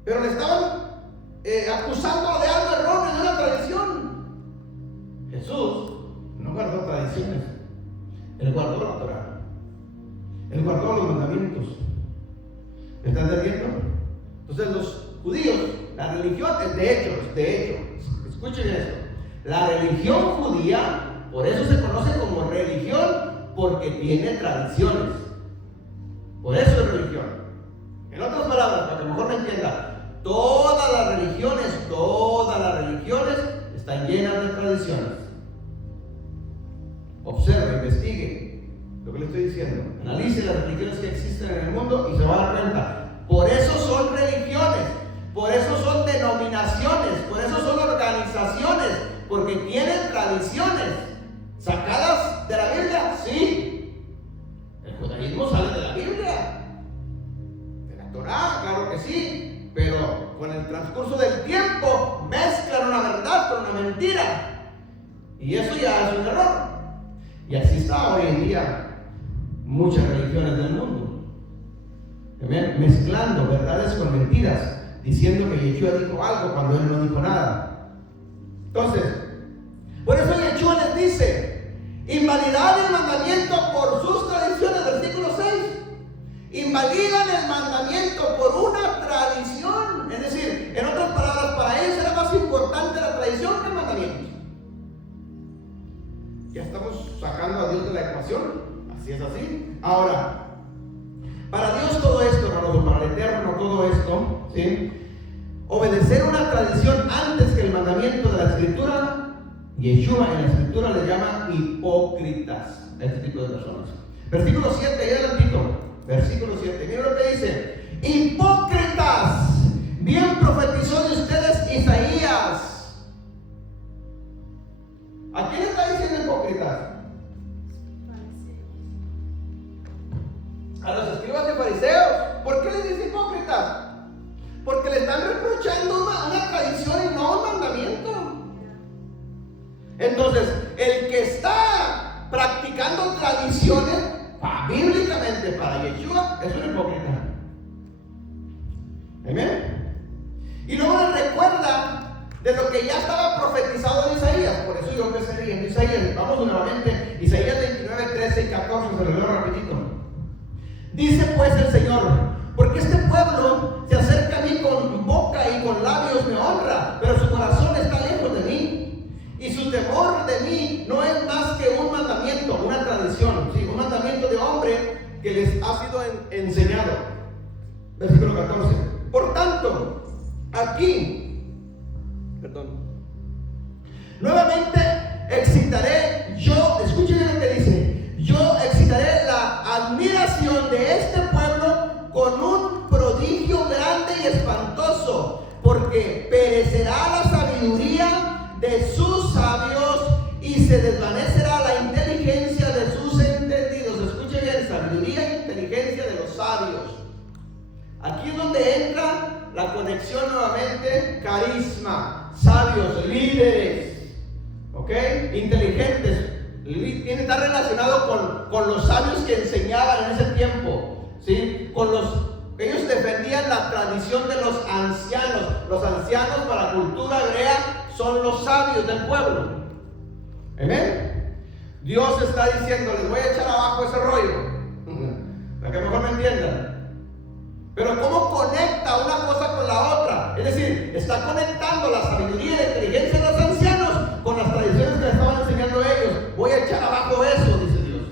pero le estaban acusándolo de algo erróneo, de una tradición. Jesús no guardó tradiciones, Él guardó la Torá, Él guardó los mandamientos. ¿Me están entendiendo? Entonces los judíos, la religión, de hecho, escuchen esto, la religión judía, por eso se conoce como religión, porque tiene tradiciones. Por eso es religión. En otras palabras, para que mejor me entienda, todas las religiones están llenas de tradiciones. Observe, investigue lo que le estoy diciendo. Analice las religiones que existen en el mundo y se va a dar cuenta. Por eso son religiones, por eso son denominaciones, por eso son organizaciones, porque tienen tradiciones. ¿Sacadas de la Biblia? Sí. El judaísmo sale de la Biblia. De la Torá, claro que sí. Pero con el transcurso del tiempo mezclan una verdad con una mentira. Y eso ya es un error. Y así está hoy en día muchas religiones del mundo. Mezclando verdades con mentiras, diciendo que Yeshua dijo algo cuando él no dijo nada. Entonces, por eso Yeshua les dice: invalidad el mandamiento por sus tradiciones, versículo 6. Invalidan el mandamiento por una tradición. Es decir, en otras palabras, para ellos era más importante la tradición que el mandamiento. Ya estamos sacando a Dios de la ecuación. Así es así. Ahora, para Dios todo esto, hermanos, para el Eterno todo esto, ¿sí? Obedecer una tradición antes que el mandamiento de la Escritura, Yeshua en la Escritura le llama hipócritas a este tipo de personas. Versículo 7, ahí adelantito. Versículo 7, mira lo que dice: hipócritas, bien profetizó de ustedes Isaías. ¿A quién está diciendo hipócritas? A los escribas y fariseos. de lo que ya estaba profetizado en Isaías. Por eso yo empecé leyendo Isaías. Vamos nuevamente, Isaías 29, 13 y 14, se lo leo rapidito. Dice pues el Señor: porque este pueblo se acerca a mí con boca y con labios me honra, pero su corazón está lejos de mí, y su temor de mí no es más que un mandamiento, una tradición, ¿sí? Un mandamiento de hombre que les ha sido enseñado. Versículo 14. Por tanto, aquí, nuevamente excitaré yo, escuchen lo que dice, yo excitaré la admiración de este pueblo con un prodigio grande y espantoso, porque perecerá la sabiduría de sus sabios y se desvanecerá la inteligencia de sus entendidos. Escuchen bien, sabiduría e inteligencia de los sabios. Aquí es donde entra la conexión nuevamente: carisma, sabios, líderes, ¿ok? Inteligentes. Está relacionado con los sabios que enseñaban en ese tiempo, ¿sí? Ellos defendían la tradición de los ancianos. Los ancianos para la cultura hebrea son los sabios del pueblo. ¿Amén? Dios está diciendo: les voy a echar abajo ese rollo, para que mejor me entiendan. Pero ¿cómo conecta una cosa con la otra? Es decir, está conectando la sabiduría y la inteligencia de los ancianos con las tradiciones que le estaban enseñando ellos. Voy a echar abajo eso, dice Dios.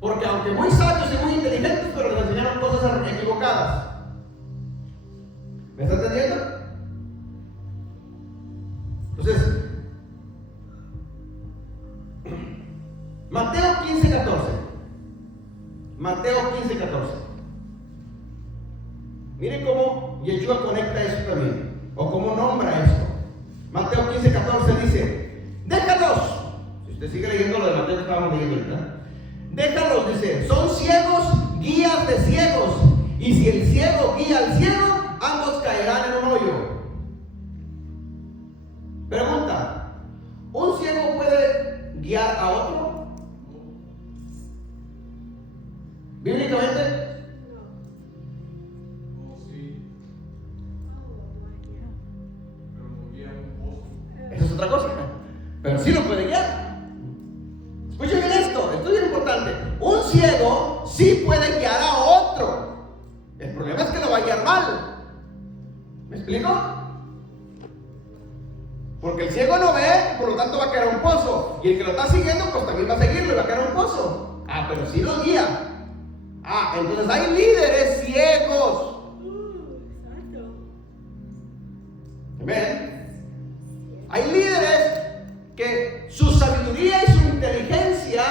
Porque aunque muy sabios y muy inteligentes, pero les enseñaron cosas equivocadas. ¿Me está entendiendo? Entonces, Mateo 15:14. Mateo 15:14. Miren cómo Yeshua conecta eso también, o cómo nombra esto. Mateo 15:14 dice: déjalos. Si usted sigue leyendo lo de Mateo que estábamos leyendo ahorita, déjalos, dice, son ciegos, guías de ciegos, y si el ciego guía al ciego, ambos caerán en un hoyo. Pregunta: ¿un ciego puede guiar a otro? Bíblicamente. Esa es otra cosa, pero sí lo puede guiar. Escuchen bien esto es bien importante. Un ciego sí puede guiar a otro. El problema es que lo va a guiar mal. ¿Me explico? Porque el ciego no ve, por lo tanto va a caer a un pozo. Y el que lo está siguiendo, pues también va a seguirlo y va a caer a un pozo. Pero sí lo guía. Entonces hay líderes ciegos. ¿Ven? Hay líderes que su sabiduría y su inteligencia,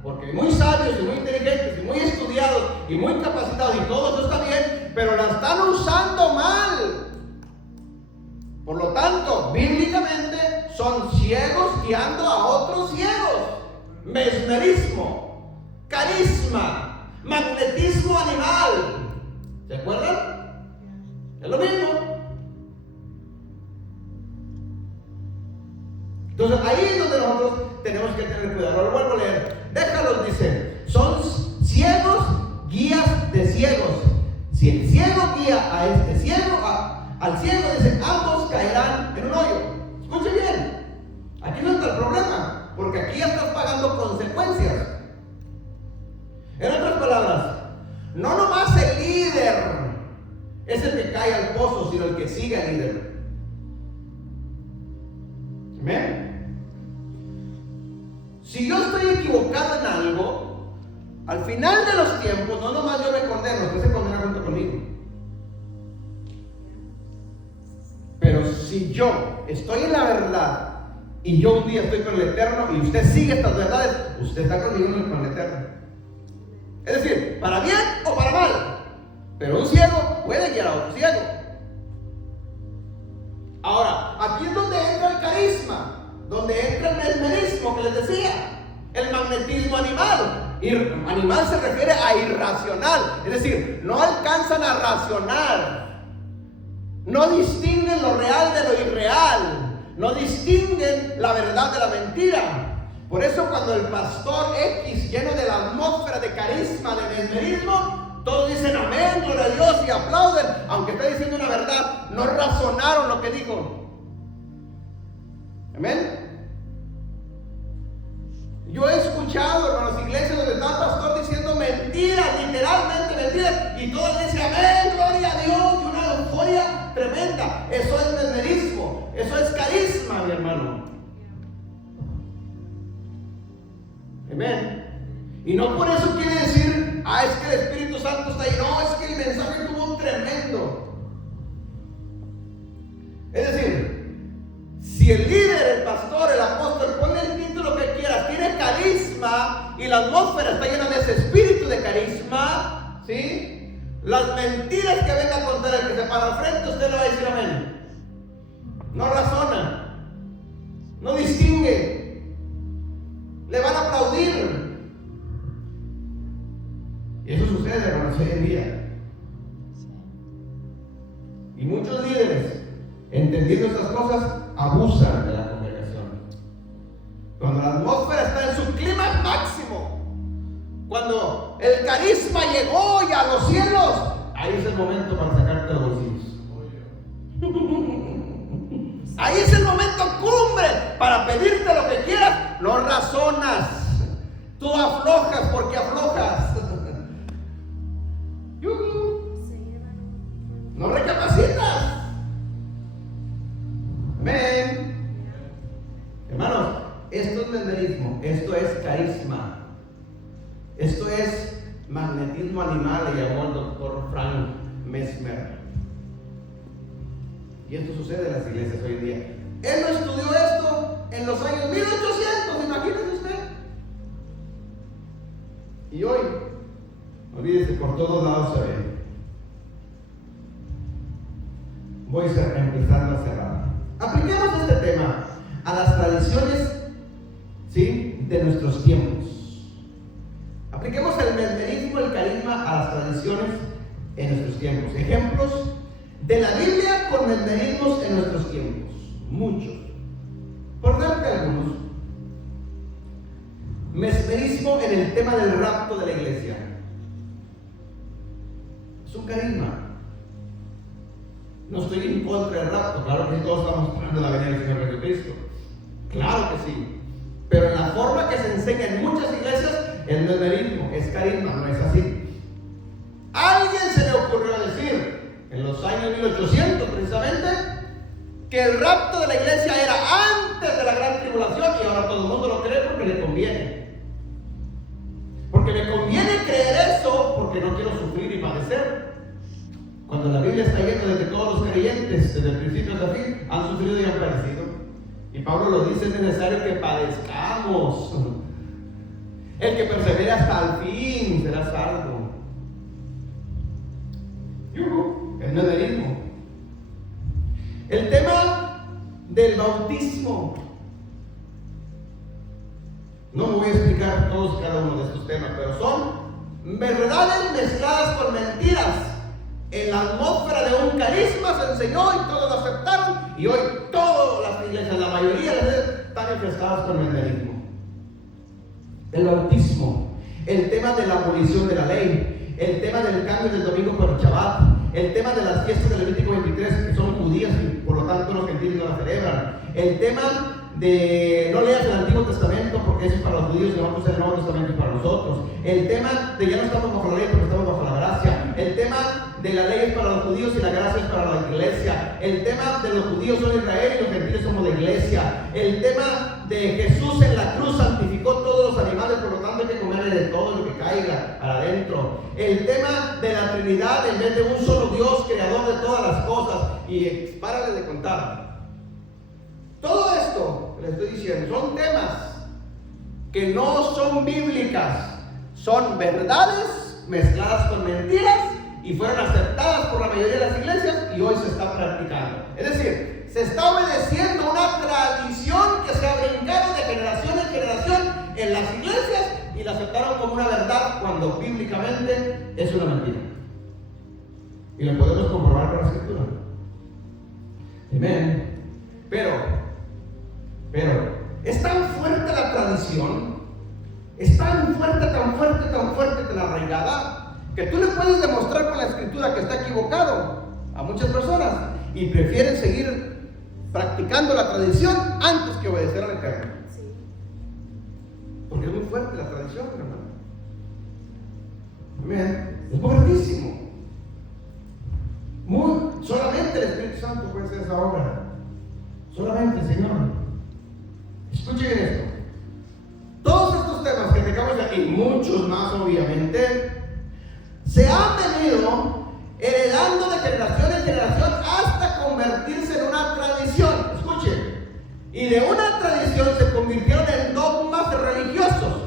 porque muy sabios y muy inteligentes y muy estudiados y muy capacitados y todo eso está bien, pero la están usando mal. Por lo tanto, bíblicamente son ciegos guiando a otros ciegos. Mesmerismo, carisma, magnetismo animal. ¿Se acuerdan? Es lo mismo. Entonces ahí es donde nosotros tenemos que tener cuidado. Lo vuelvo a leer. Déjalos, dice, son ciegos, guías de ciegos. Si el ciego guía a este ciego, al ciego, dice, ambos caerán en un hoyo. Escuche bien, aquí no está el problema, porque aquí ya estás pagando consecuencias. En otras palabras, no nomás el líder es el que cae al pozo, sino el que sigue al líder. ¿Amén? Si yo estoy equivocado en algo, al final de los tiempos, no nomás yo me condeno, usted se condena junto conmigo. Pero si yo estoy en la verdad y yo un día estoy con el Eterno y usted sigue estas verdades, usted está conmigo con el Eterno. Es decir, para bien o para mal. Pero un ciego puede guiar a otro ciego. Ahora, aquí es donde entra el carisma, donde entra el mesmerismo que les decía, el magnetismo animal. Animal se refiere a irracional, es decir, no alcanzan a racionar, no distinguen lo real de lo irreal, no distinguen la verdad de la mentira. Por eso cuando el pastor X, lleno de la atmósfera de carisma, de mesmerismo, todos dicen amén, gloria a Dios y aplauden, aunque está diciendo una verdad, no razonaron lo que dijo. Amén. Yo he escuchado, hermanos, iglesias donde está el pastor diciendo mentiras, literalmente mentiras, y todos dicen amén, gloria a Dios, y una euforia tremenda. Eso es mesmerismo, eso es carisma, mi hermano. Amén. Y no por eso quiere decir, es que el Espíritu Santo está ahí. No, es que el mensaje estuvo tremendo. Es decir, si el líder, el pastor, el apóstol, pone el título que quieras, tiene carisma y la atmósfera está llena de ese espíritu de carisma, ¿sí? Las mentiras que venga a contar el que se para al frente, usted le va a decir amén. No razona, no distingue, le van a aplaudir. Y eso sucede, hermanos, hoy en día. Y muchos líderes, entendiendo estas cosas, abusan de la congregación. Cuando la atmósfera está en su clima máximo, cuando el carisma llegó ya a los cielos, ahí es el momento para sacarte los bolsillos. Ahí es el momento cumbre para pedirte lo que quieras. No razonas, tú aflojas porque aflojas. No recapacitas. Amén. Hermanos, esto es mesmerismo, esto es carisma, esto es magnetismo animal, le llamó el doctor Frank Mesmer. Y esto sucede en las iglesias hoy en día. Él no estudió esto en los años 1800, imagínese usted. Y hoy, olvídese, por todos lados se ve. Voy empezando a cerrar. Apliquemos este tema a las tradiciones, ¿sí?, de nuestros tiempos. Apliquemos el mesmerismo, el carisma a las tradiciones en nuestros tiempos. Ejemplos de la Biblia con mesmerismos en nuestros tiempos. Muchos. Por darte algunos. Mesmerismo en el tema del rapto de la iglesia. Es un carisma. No estoy en contra del rapto, claro que sí, todos estamos esperando la venida del Señor Jesucristo. Claro que sí. Pero en la forma que se enseña en muchas iglesias, el mesmerismo es carisma, no es así. A alguien se le ocurrió decir, en los años 1800 precisamente, que el rapto de la iglesia era antes de la gran tribulación, y ahora todo el mundo lo cree porque le conviene. Porque me conviene creer eso porque no quiero sufrir y padecer. Cuando la Biblia está llena de que todos los creyentes, desde el principio hasta el fin, han sufrido y han padecido. Y Pablo lo dice, es necesario que padezcamos. El que persevere hasta el fin será salvo. El mesmerismo. El tema del bautismo. No me voy a explicar todos cada uno de estos temas, pero son verdades mezcladas con mentiras. En la atmósfera de un carisma se enseñó y todos lo aceptaron, y hoy todas las iglesias, la mayoría de las iglesias, están infestadas con mesmerismo. El bautismo, el tema de la abolición de la ley, el tema del cambio del domingo por el Shabbat, el tema de las fiestas del Levítico 23 que son judías y por lo tanto los gentiles no las celebran, el tema de no leas el Antiguo Testamento porque eso es para los judíos y vamos a hacer el Nuevo Testamento para nosotros, el tema de ya no estamos bajo la ley porque estamos bajo la gracia, el tema de la ley es para los judíos y la gracia es para la iglesia, el tema de los judíos son Israel y los gentiles somos la iglesia, el tema de Jesús en la cruz santificó todos los animales, por lo tanto hay que comer de todo lo que caiga para adentro, el tema de la Trinidad en vez de un solo Dios creador de todas las cosas, y párale de contar. Todo esto que les estoy diciendo son temas que no son bíblicas, son verdades mezcladas con mentiras y fueron aceptadas por la mayoría de las iglesias y hoy se está practicando. Es decir, se está obedeciendo una tradición que se ha brincado de generación en generación en las iglesias y la aceptaron como una verdad cuando bíblicamente es una mentira. Y lo podemos comprobar con la escritura. Amén. Pero es tan fuerte la tradición, es tan fuerte que la arraigada, que tú le puedes demostrar con la escritura que está equivocado a muchas personas y prefieren seguir practicando la tradición antes que obedecer al Eterno. Porque es muy fuerte la tradición, hermano. Amén. Es fuertísimo. Solamente el Espíritu Santo puede hacer esa obra. Solamente el Señor. Escuchen esto. Todos estos temas que tengamos aquí, muchos más obviamente, se han venido heredando de generación en generación hasta convertirse en una tradición. Escuchen. Y de una tradición se convirtieron en dogmas religiosos.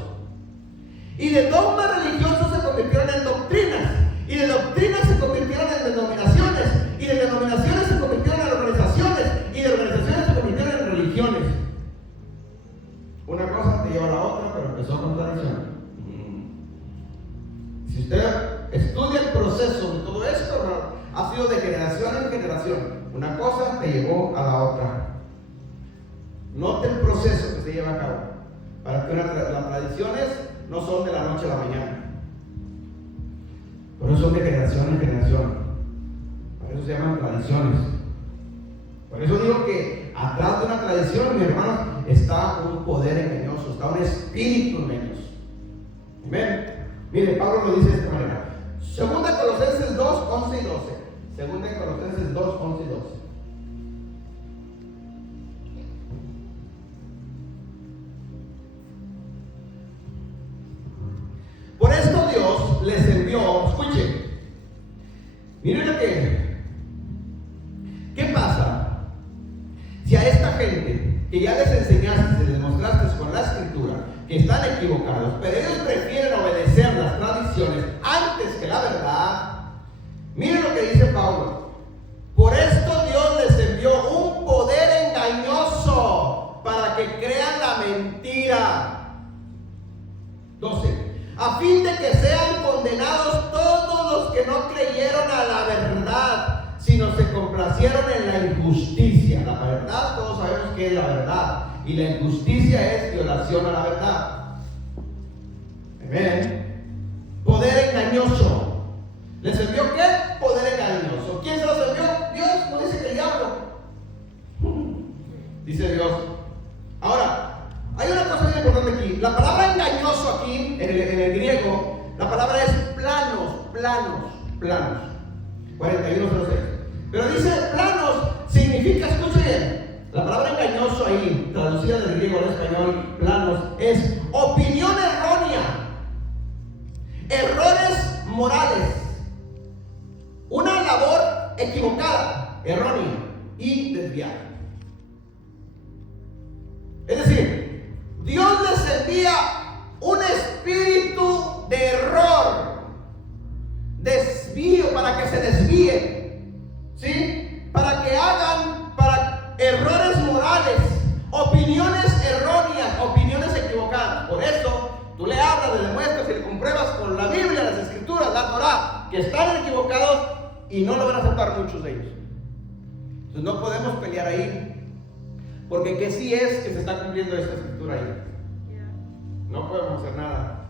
Y de dogmas religiosos se convirtieron en doctrinas. Y de doctrinas se convirtieron en denominaciones. Y de denominaciones se convirtieron en organizaciones. Y de organizaciones se convirtieron en religiones. Una cosa te lleva a la otra, pero empezó con tradición. Si usted estudia el proceso de todo esto, ha sido de generación en generación. Una cosa te llevó a la otra. Note el proceso que se lleva a cabo. Para que las tradiciones no son de la noche a la mañana. Por eso son de generación en generación. Por eso se llaman tradiciones. Por eso digo que atrás de una tradición, mi hermano, está un poder engañoso, está un espíritu engañoso. Amén. Mire, Pablo lo dice de esta manera. Segunda Colosenses 2, 11 y 12. Segunda Colosenses 2, 11 y 12. Por esto Dios les envió, escuchen, miren lo ¿qué pasa? Si a esta gente que ya les enseñaste, les mostraste con la escritura, que están equivocados, pero ellos prefieren obedecer las tradiciones antes que la verdad, miren lo que dice Pablo. Por esto Dios les envió un poder engañoso para que crean la mentira. 12. A fin de que sean condenados todos los que no creyeron a la verdad, sino se complacieron en la injusticia. La verdad, todos sabemos que es la verdad, y la injusticia es violación a la verdad. Amén. Poder engañoso. ¿Les envió qué? Poder engañoso. ¿Quién se los envió? Dios. No dice que el diablo. Dice Dios. Ahora, hay una cosa muy importante aquí. La palabra engañoso aquí, en el griego, la palabra es planos. 41:06. Pero dice planos, significa, escuchen, la palabra engañoso ahí, traducida del griego al español, planos, es opinión errónea, errores morales, una labor equivocada, errónea y desviada. Es decir, Dios les envía un espíritu de error, desvío, para que se desvíen, ¿sí? Para que hagan errores morales, opiniones erróneas, opiniones equivocadas. Por eso tú le hablas, le demuestras y le compruebas con la Biblia, las Escrituras, la Torah, que están equivocados, y no lo van a aceptar muchos de ellos. Entonces no podemos pelear ahí, porque que sí es que se está cumpliendo esta escritura ahí. No podemos hacer nada.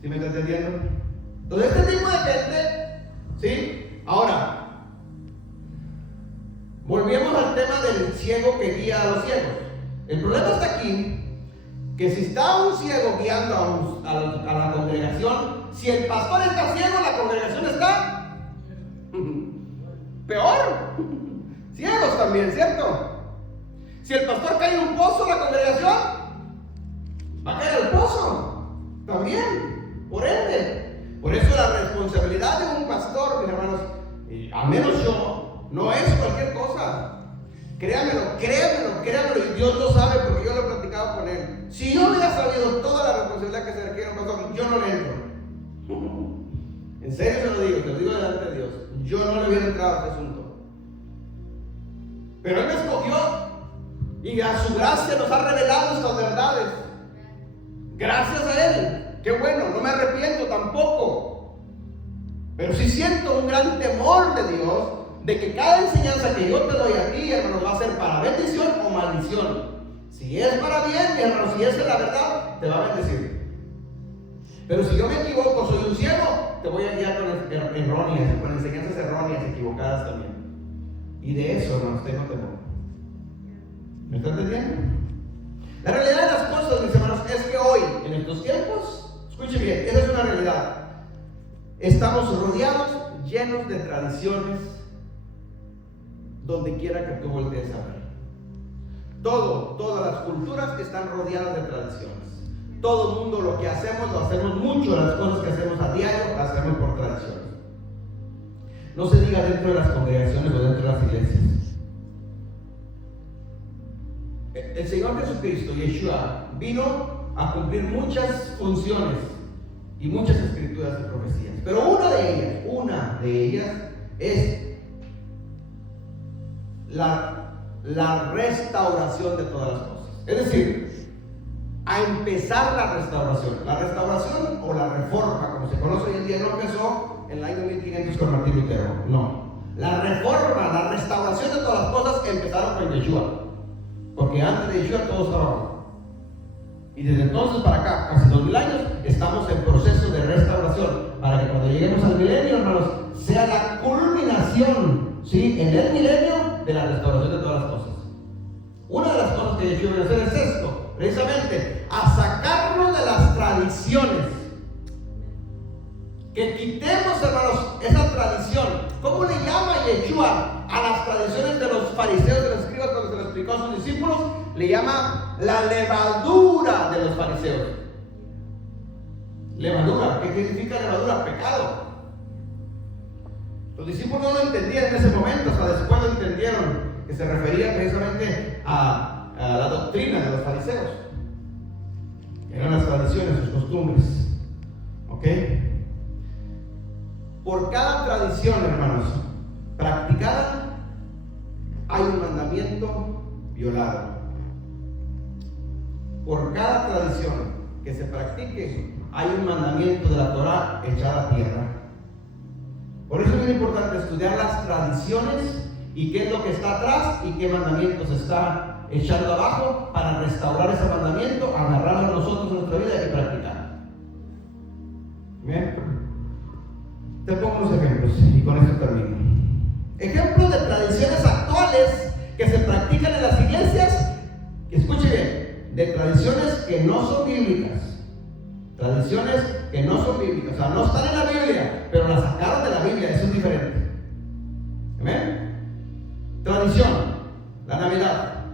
¿Sí me está entendiendo? Entonces este tipo de gente, ¿sí? Ahora, volvemos al tema del ciego que guía a los ciegos. El problema está aquí, que si está un ciego guiando a la congregación, si el pastor está ciego, la congregación está peor. Ciegos también, ¿cierto? Si el pastor cae en un pozo, la congregación va a caer al pozo también, por ende. Por eso la responsabilidad de un pastor, mis hermanos, al menos yo, no es cualquier cosa. Créamelo, y Dios lo sabe porque yo lo he platicado con él. Si yo hubiera sabido toda la responsabilidad que se requiere a un pastor, yo no le entro. En serio se lo digo, te lo digo delante de Dios. Yo no le hubiera entrado a este asunto. Pero Él me escogió y a su gracia nos ha revelado estas verdades. Gracias a Él. Qué bueno, no me arrepiento tampoco. Pero sí siento un gran temor de Dios de que cada enseñanza que yo te doy a ti, hermano, va a ser para bendición o maldición. Si es para bien, mi hermano, si es la verdad, te va a bendecir. Pero si yo me equivoco, soy un ciego, te voy a guiar con enseñanzas erróneas, equivocadas también. Y de eso, hermanos, tengo temor. ¿Me está entendiendo? La realidad de las cosas, mis hermanos, es que hoy, en estos tiempos, escuche bien, esa es una realidad. Estamos rodeados, llenos de tradiciones, donde quiera que tú voltees a ver. Todas las culturas están rodeadas de tradiciones. Todo el mundo lo que hacemos, lo hacemos mucho, las cosas que hacemos a diario, las hacemos por tradiciones. No se diga dentro de las congregaciones o dentro de las iglesias. El Señor Jesucristo, Yeshua, vino a cumplir muchas funciones y muchas escrituras y profecías. Pero una de ellas es la restauración de todas las cosas. Es decir, a empezar la restauración. La restauración o la reforma, como se conoce hoy en día, no empezó en el año 1500 con Martín Lutero. No. La reforma, la restauración de todas las cosas empezaron con Yeshua. Porque antes de Yeshua todo estaba mal. Y desde entonces para acá, casi 2000 años, estamos en proceso de restauración. Para que cuando lleguemos al milenio, hermanos, sea la culminación, ¿sí?, en el milenio de la restauración de todas las cosas. Una de las cosas que Yeshua viene a hacer es esto, precisamente, a sacarnos de las tradiciones. Que quitemos, hermanos, esa tradición. ¿Cómo le llama Yeshua a las tradiciones de los fariseos, de los escribas, cuando se lo explicó a sus discípulos? Le llama la levadura de los fariseos. Levadura, ¿qué significa levadura? Pecado. Los discípulos no lo entendían en ese momento, hasta después lo entendieron, que se refería precisamente a la doctrina de los fariseos. Eran las tradiciones, sus costumbres. ¿Ok? Por cada tradición, hermanos, practicada, hay un mandamiento violado. Por cada tradición que se practique, hay un mandamiento de la Torah echada a tierra. Por eso es muy importante estudiar las tradiciones y qué es lo que está atrás y qué mandamientos está echando abajo para restaurar ese mandamiento, agarrarlo nosotros en nuestra vida y practicar. ¿Bien? Te pongo unos ejemplos y con esto termino. Ejemplos de tradiciones actuales que se practican en las iglesias. Escuche bien, de tradiciones que no son bíblicas. Tradiciones que no son bíblicas, o sea, no están en la Biblia, pero las sacaron de la Biblia, eso es diferente. ¿Amén? Tradición, la Navidad.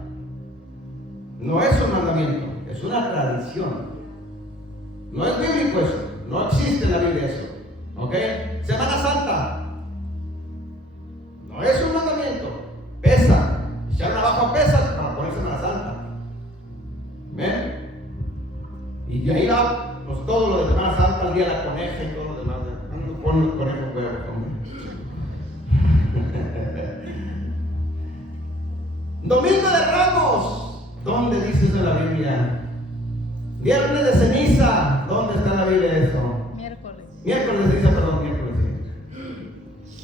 No es un mandamiento, es una tradición. No es bíblico eso, no existe en la Biblia eso. ¿Ok? Semana Santa. No es un mandamiento. Pesa. Echaron abajo a pesas para poner Semana Santa. ¿Ven? Y ahí va, pues todo lo de Semana Santa, el día de la coneja y todo lo demás. Pon el conejo huevo, Domingo de Ramos. ¿Dónde dice eso en la Biblia? Viernes de ceniza. ¿Dónde está en la Biblia eso? Miércoles dice, perdón, miércoles.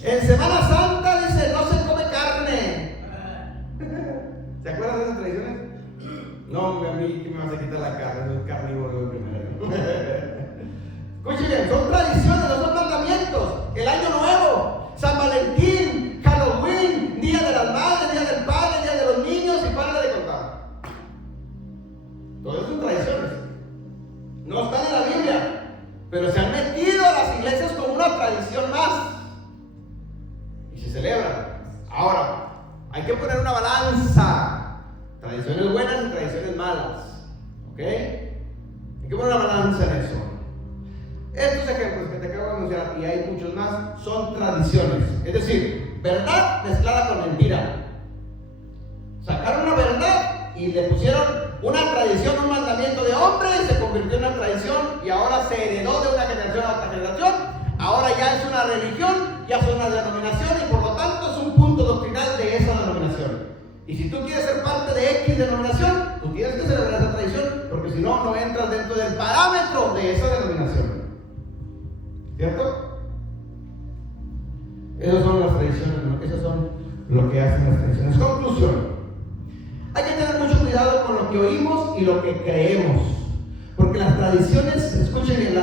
En Semana Santa dice, no se come carne. ¿Se acuerdan de esas tradiciones? No, a mí que me vas a quitar la carne, soy carnívoro primero. Escuchen bien, son tradiciones, no son mandamientos. El Año Nuevo, San Valentín, Halloween, Día de las Madres, Día del Padre, Día de los Niños y para de contar. Todo eso son tradiciones. No están en la Biblia. Pero se han metido a las iglesias como una tradición más. Y se celebran. Ahora, hay que poner una balanza. Tradiciones buenas y tradiciones malas. ¿Ok? Hay que poner una balanza en eso. Estos ejemplos que te acabo de anunciar, y hay muchos más, son tradiciones. Es decir, verdad mezclada con mentira. Sacaron una verdad y le pusieron una tradición, un mandamiento de hombre, y se convirtió en una tradición y ahora se heredó de una generación a otra generación. Ahora ya es una religión, ya es una denominación y por lo tanto es un punto doctrinal de esa denominación. Y si tú quieres ser parte de X denominación, tú tienes que celebrar esa tradición, porque si no, no entras dentro del parámetro de esa denominación. ¿Cierto? Esas son las tradiciones, esas son lo que hacen las tradiciones. Conclusión. Hay que tener mucho cuidado con lo que oímos y lo que creemos. Porque las tradiciones, escuchen bien,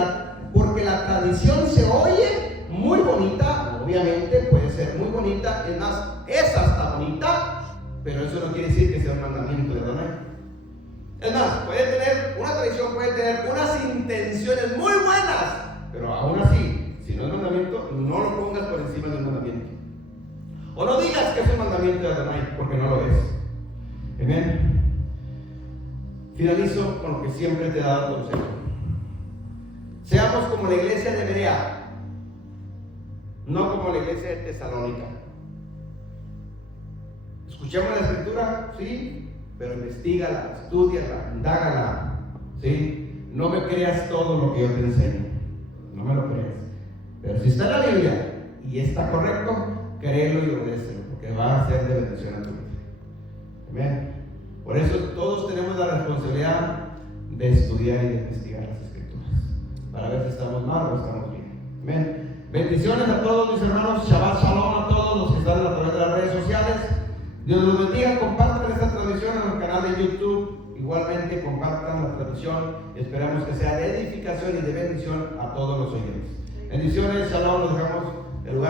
porque la tradición se oye muy bonita, obviamente puede ser muy bonita, es más, es hasta bonita, pero eso no quiere decir que sea un mandamiento de Adonai. Es más, una tradición puede tener unas intenciones muy buenas, pero aún así, si no es mandamiento, no lo pongas por encima del mandamiento. O no digas que es un mandamiento de Adonai, porque no lo es. Amén. Finalizo con lo que siempre te he dado consejo. Seamos como la iglesia de Berea, no como la iglesia de Tesalónica. Escuchemos la escritura, sí, pero investígala, estúdiala, indágala, sí. No me creas todo lo que yo te enseño, no me lo creas. Pero si está en la Biblia y está correcto, créelo y obedécelo, porque va a ser de bendición a tu vida. Amén. Por eso todos tenemos la responsabilidad de estudiar y de investigar las escrituras, para ver si estamos mal o estamos bien. Amén. Bendiciones a todos mis hermanos. Shabbat Shalom a todos los que están a través de las redes sociales. Dios los bendiga. Compartan esta transmisión en el canal de YouTube. Igualmente compartan la transmisión. Esperamos que sea de edificación y de bendición a todos los oyentes. Bendiciones. Shalom. Los dejamos el lugar.